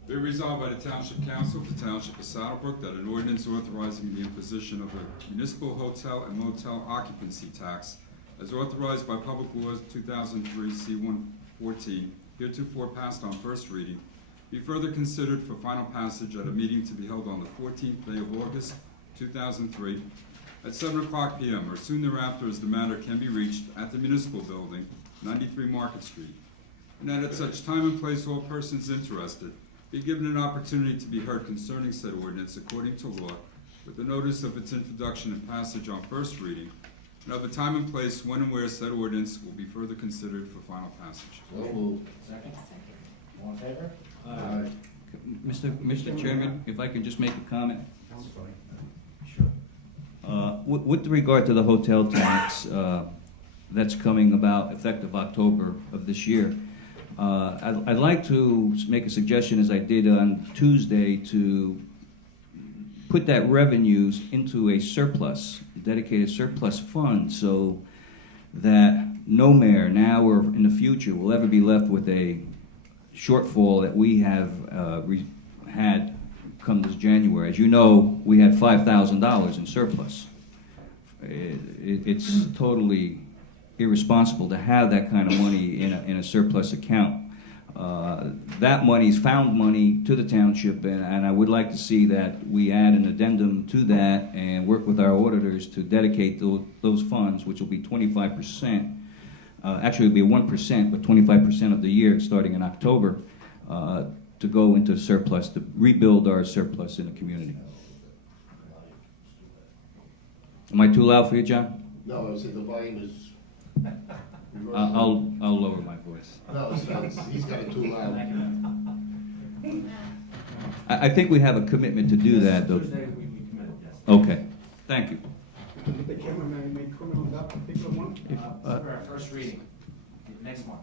Be resolved by the Township Council of the Township of Saddle Brook that an ordinance authorizing the imposition of a municipal hotel and motel occupancy tax as authorized by Public Laws 2003 C:114, heretofore passed on first reading, be further considered for final passage at a meeting to be held on the 14th day of August 2003 at 7:00 p.m. or soon thereafter as the matter can be reached at the Municipal Building, 93 Market Street, and that at such time and place all persons interested be given an opportunity to be heard concerning said ordinance according to law, with the notice of its introduction and passage on first reading, and of the time and place when and where said ordinance will be further considered for final passage. So moved. Second? All in favor? Aye. Mr. Chairman, if I could just make a comment. Sure. With regard to the hotel tax that's coming about effective October of this year, I'd like to make a suggestion, as I did on Tuesday, to put that revenues into a surplus, dedicated surplus fund, so that no mayor, now or in the future, will ever be left with a shortfall that we have had come this January. As you know, we had $5,000 in surplus. It's totally irresponsible to have that kind of money in a surplus account. That money is found money to the township, and I would like to see that we add an addendum to that and work with our auditors to dedicate those funds, which will be 25%. Actually, it'll be 1%, but 25% of the year, starting in October, to go into surplus, to rebuild our surplus in the community. Am I too loud for you, John? No, I said the volume is. I'll lower my voice. No, he's got it too loud. I think we have a commitment to do that, though. Tuesday, we committed, yes. Okay, thank you. Mr. Chairman, may I make comment on that particular one? For our first reading, next month.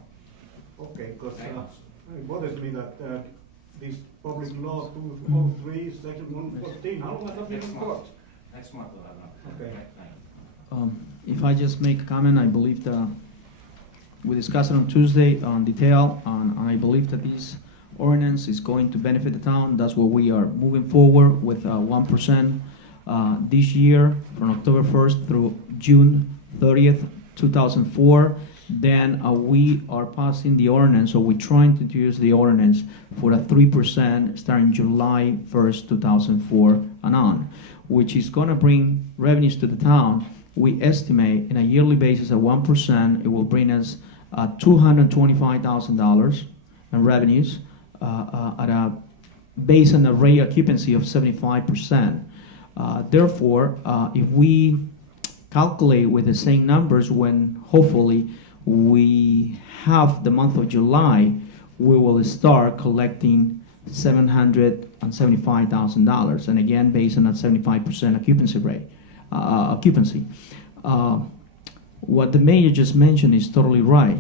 Okay, because it bothers me that this public law 203, section 114, how long has that been in court? Next month we'll have another. Okay. Thank you. If I just make a comment, I believe that we discussed it on Tuesday on detail, and I believe that this ordinance is going to benefit the town. That's what we are moving forward with 1% this year from October 1st through June 30th, 2004. Then we are passing the ordinance, or we're trying to use the ordinance for a 3% starting July 1st, 2004 and on, which is going to bring revenues to the town. We estimate in a yearly basis at 1%, it will bring us $225,000 in revenues based on a rate occupancy of 75%. Therefore, if we calculate with the same numbers, when hopefully we have the month of July, we will start collecting $775,000, and again based on a 75% occupancy rate. What the mayor just mentioned is totally right.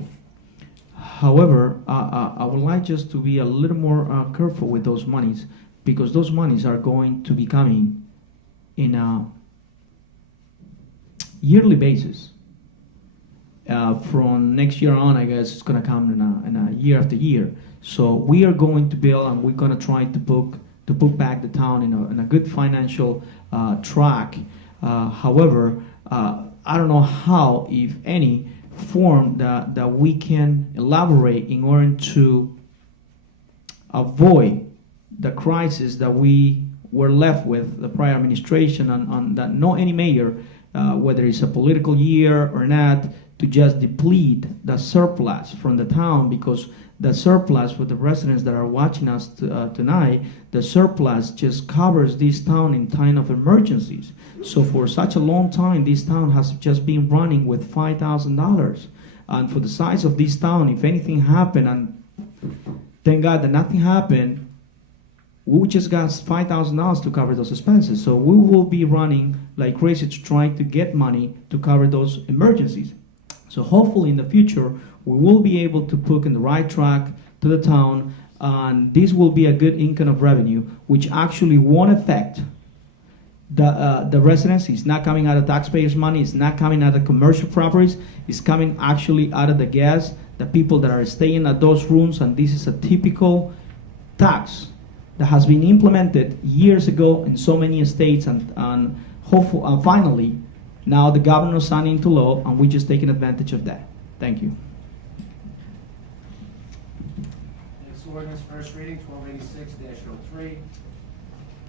However, I would like just to be a little more careful with those monies, because those monies are going to be coming in a yearly basis. From next year on, I guess it's going to come in a year after year. So we are going to build, and we're going to try to put back the town in a good financial track. However, I don't know how, if any, form that we can elaborate in order to avoid the crisis that we were left with the prior administration on that no any mayor, whether it's a political year or not, to just deplete the surplus from the town, because the surplus, for the residents that are watching us tonight, the surplus just covers this town in time of emergencies. So for such a long time, this town has just been running with $5,000. And for the size of this town, if anything happened, and thank God that nothing happened, we just got $5,000 to cover those expenses. So we will be running like crazy to try to get money to cover those emergencies. So hopefully in the future, we will be able to put in the right track to the town, and this will be a good income of revenue, which actually won't affect the residents. It's not coming out of taxpayers' money. It's not coming out of commercial properties. It's coming actually out of the gas, the people that are staying at those rooms, and this is a typical tax that has been implemented years ago in so many states, and hopefully, finally, now the governor signed into law, and we're just taking advantage of that. Thank you. Next ordinance, first reading, 1286-03.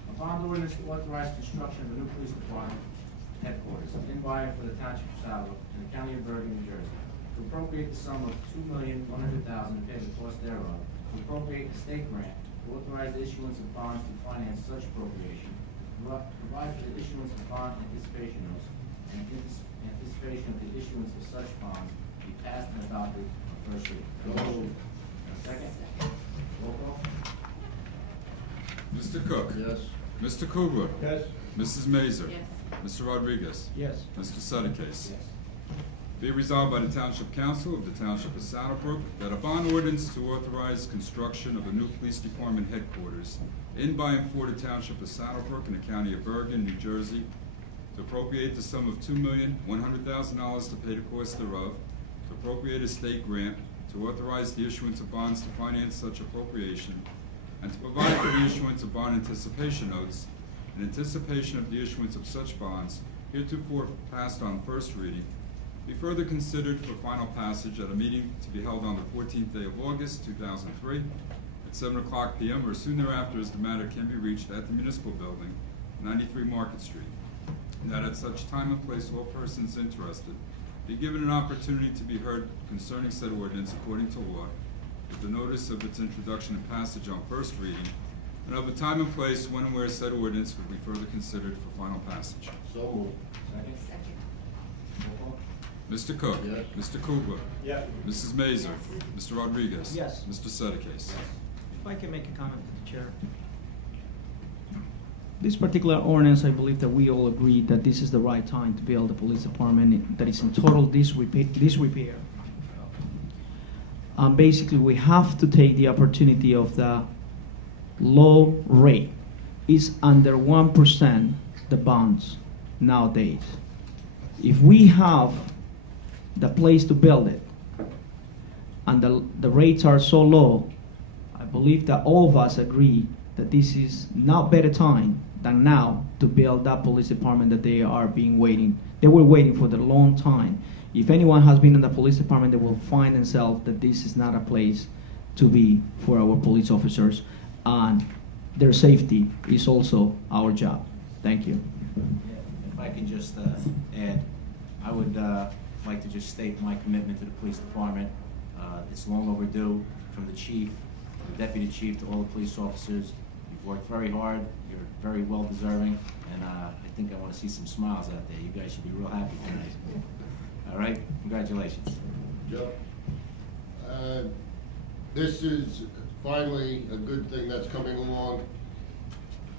A bond ordinance to authorize construction of a new police department headquarters in by and for the Township of Saddle Brook in the County of Bergen, New Jersey. To appropriate the sum of $2,100,000 and pay the cost thereof. To appropriate a state grant. To authorize the issuance of bonds to finance such appropriation. Provide for the issuance of bond anticipation notes and anticipation of the issuance of such bonds be passed and adopted on first reading. Second. Roll call. Mr. Cook? Yes. Mr. Kugler? Yes. Mrs. Mazer? Yes. Mr. Rodriguez? Yes. Mr. Sedekis? Yes. Be resolved by the Township Council of the Township of Saddle Brook that a bond ordinance to authorize construction of a new police department headquarters in by and for the Township of Saddle Brook in the County of Bergen, New Jersey, to appropriate the sum of $2,100,000 to pay the cost thereof, to appropriate a state grant, to authorize the issuance of bonds to finance such appropriation, and to provide for the issuance of bond anticipation notes in anticipation of the issuance of such bonds heretofore passed on first reading, be further considered for final passage at a meeting to be held on the 14th day of August, 2003, at 7:00 p.m. or soon thereafter, as the matter can be reached at the municipal building, 93 Market Street. And that at such time and place all persons interested be given an opportunity to be heard concerning said ordinance according to law, with the notice of its introduction and passage on first reading, and of the time and place when and where said ordinance would be further considered for final passage. So moved. Second. Second. Roll call. Mr. Cook? Yes. Mr. Kugler? Yes. Mrs. Mazer? Mr. Rodriguez? Yes. Mr. Sedekis? If I can make a comment to the chair. This particular ordinance, I believe that we all agree that this is the right time to build a police department that is in total disrepair. Basically, we have to take the opportunity of the low rate. It's under 1% the bonds nowadays. If we have the place to build it, and the rates are so low, I believe that all of us agree that this is now better time than now to build that police department that they were waiting for the long time. If anyone has been in the police department, they will find themselves that this is not a place to be for our police officers, and their safety is also our job. Thank you. If I could just add, I would like to just state my commitment to the police department. It's long overdue, from the chief, the deputy chief, to all the police officers. You've worked very hard, you're very well deserving, and I think I want to see some smiles out there. You guys should be real happy tonight. All right, congratulations. Joe? This is finally a good thing that's coming along.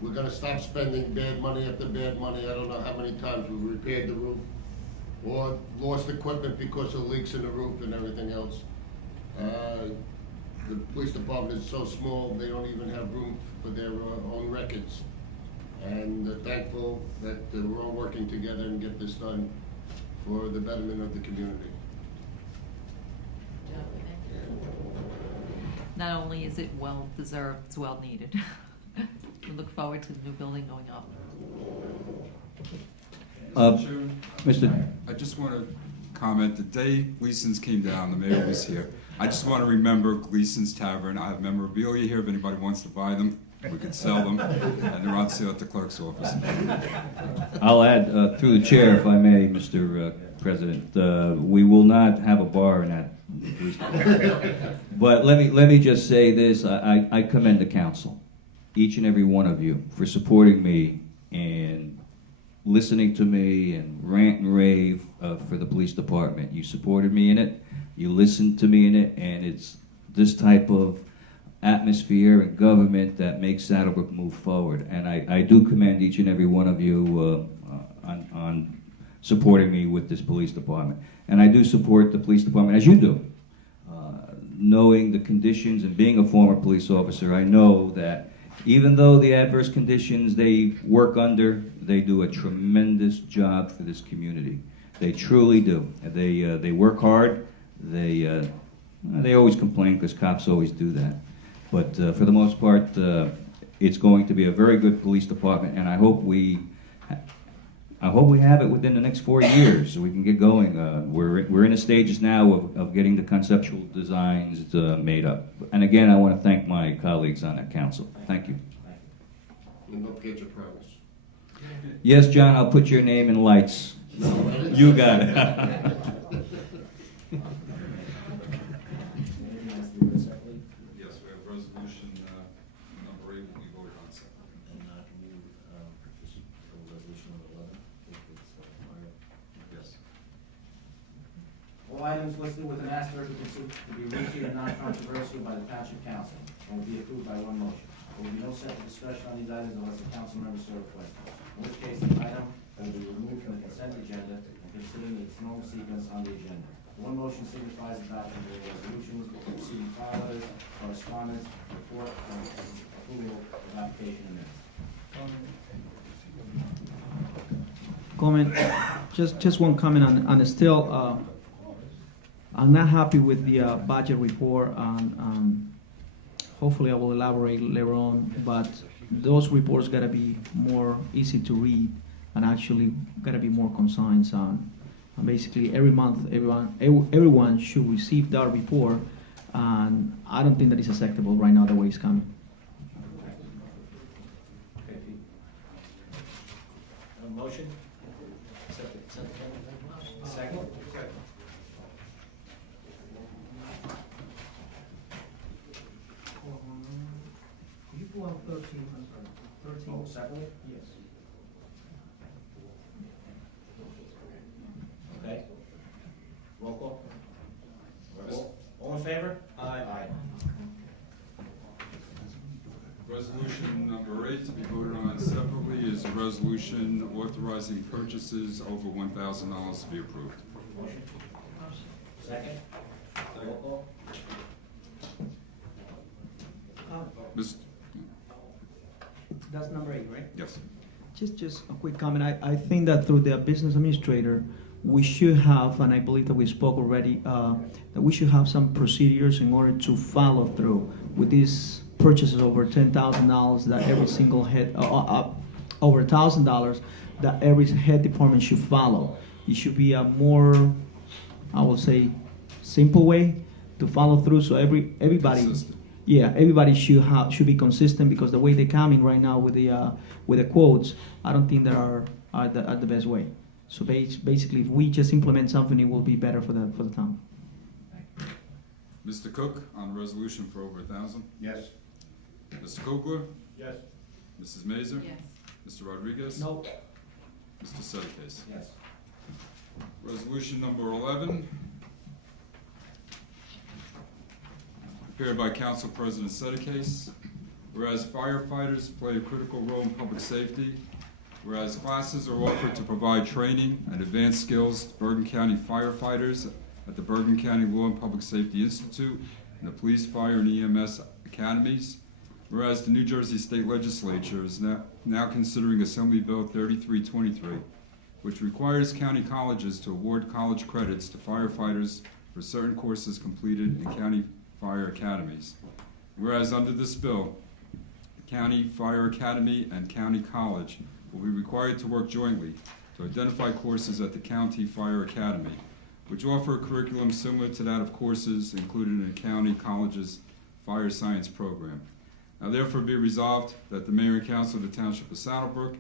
We're gonna stop spending bad money after bad money. I don't know how many times we've repaired the roof or lost equipment because of leaks in the roof and everything else. The police department is so small, they don't even have room for their own records. and thankful that we're all working together and get this done for the betterment of the community. Not only is it well-deserved, it's well-needed. We look forward to the new building going up. Mr. I just want to comment, the day Gleason's came down, the mayor was here. I just want to remember Gleason's Tavern. I have memorabilia here if anybody wants to buy them. We can sell them, and they're on sale at the clerk's office. I'll add, through the chair, if I may, Mr. President, we will not have a bar in that. But let me just say this, I commend the council, each and every one of you, for supporting me and listening to me and rant and rave for the police department. You supported me in it, you listened to me in it, and it's this type of atmosphere and government that makes Saddle Brook move forward. And I do commend each and every one of you on supporting me with this police department. And I do support the police department, as you do. Knowing the conditions and being a former police officer, I know that even though the adverse conditions they work under, they do a tremendous job for this community. They truly do. They work hard. They always complain because cops always do that. But for the most part, it's going to be a very good police department, and I hope we have it within the next 4 years so we can get going. We're in the stages now of getting the conceptual designs made up. And again, I want to thank my colleagues on that council. Thank you. And don't forget your promise. Yes, John, I'll put your name in lights. You got it. Yes, we have resolution number 8 will be voted on separately. And not move just resolution number 11, if it's required. Yes. All items listed with an asterisk are considered to be routine and non-controversial by the Township Council and will be approved by one motion. There will be no separate discussion on these items unless the council members so request. In which case, the item will be removed from the consent agenda and considered in its normal sequence on the agenda. One motion signifies adoption of the resolutions, receiving file letters, correspondence, report, and approval of application and minutes. Comment, just one comment on the still, I'm not happy with the budget report, hopefully I will elaborate later on, but those reports gotta be more easy to read and actually gotta be more concise on. Basically, every month, everyone should receive that report, and I don't think that is acceptable right now the way it's coming. Okay, Pete. A motion? Second. Could you pull out 13, I'm sorry, 13? Oh, separately? Yes. Okay. Roll call. All in favor? Aye. Resolution number 8 to be voted on separately is a resolution authorizing purchases over $1,000 to be approved. Motion. Second. Roll call. Mr. That's number 8, right? Yes. Just a quick comment. I think that through the business administrator, we should have, and I believe that we spoke already, that we should have some procedures in order to follow through with these purchases over $10,000 that every single head, over $1,000 that every head department should follow. It should be a more, I will say, simple way to follow through. So everybody, Consistent. yeah, everybody should be consistent, because the way they're coming right now with the quotes, I don't think they are the best way. So basically, if we just implement something, it will be better for the town. Mr. Cook on the resolution for over 1,000. Yes. Mr. Kugler? Yes. Mrs. Mazer? Yes. Mr. Rodriguez? No. Mr. Sedekis? Yes. Resolution number 11, prepared by Council President Sedekis. Whereas firefighters play a critical role in public safety, whereas classes are offered to provide training and advanced skills to Bergen County firefighters at the Bergen County Law and Public Safety Institute and the Police, Fire, and EMS academies. Whereas the New Jersey State Legislature is now considering Assembly Bill 3323, which requires county colleges to award college credits to firefighters for certain courses completed in county fire academies. Whereas under this bill, the County Fire Academy and County College will be required to work jointly to identify courses at the County Fire Academy, which offer a curriculum similar to that of courses included in a county college's fire science program. Now therefore be resolved that the Mayor and Council of the Township of Saddle Brook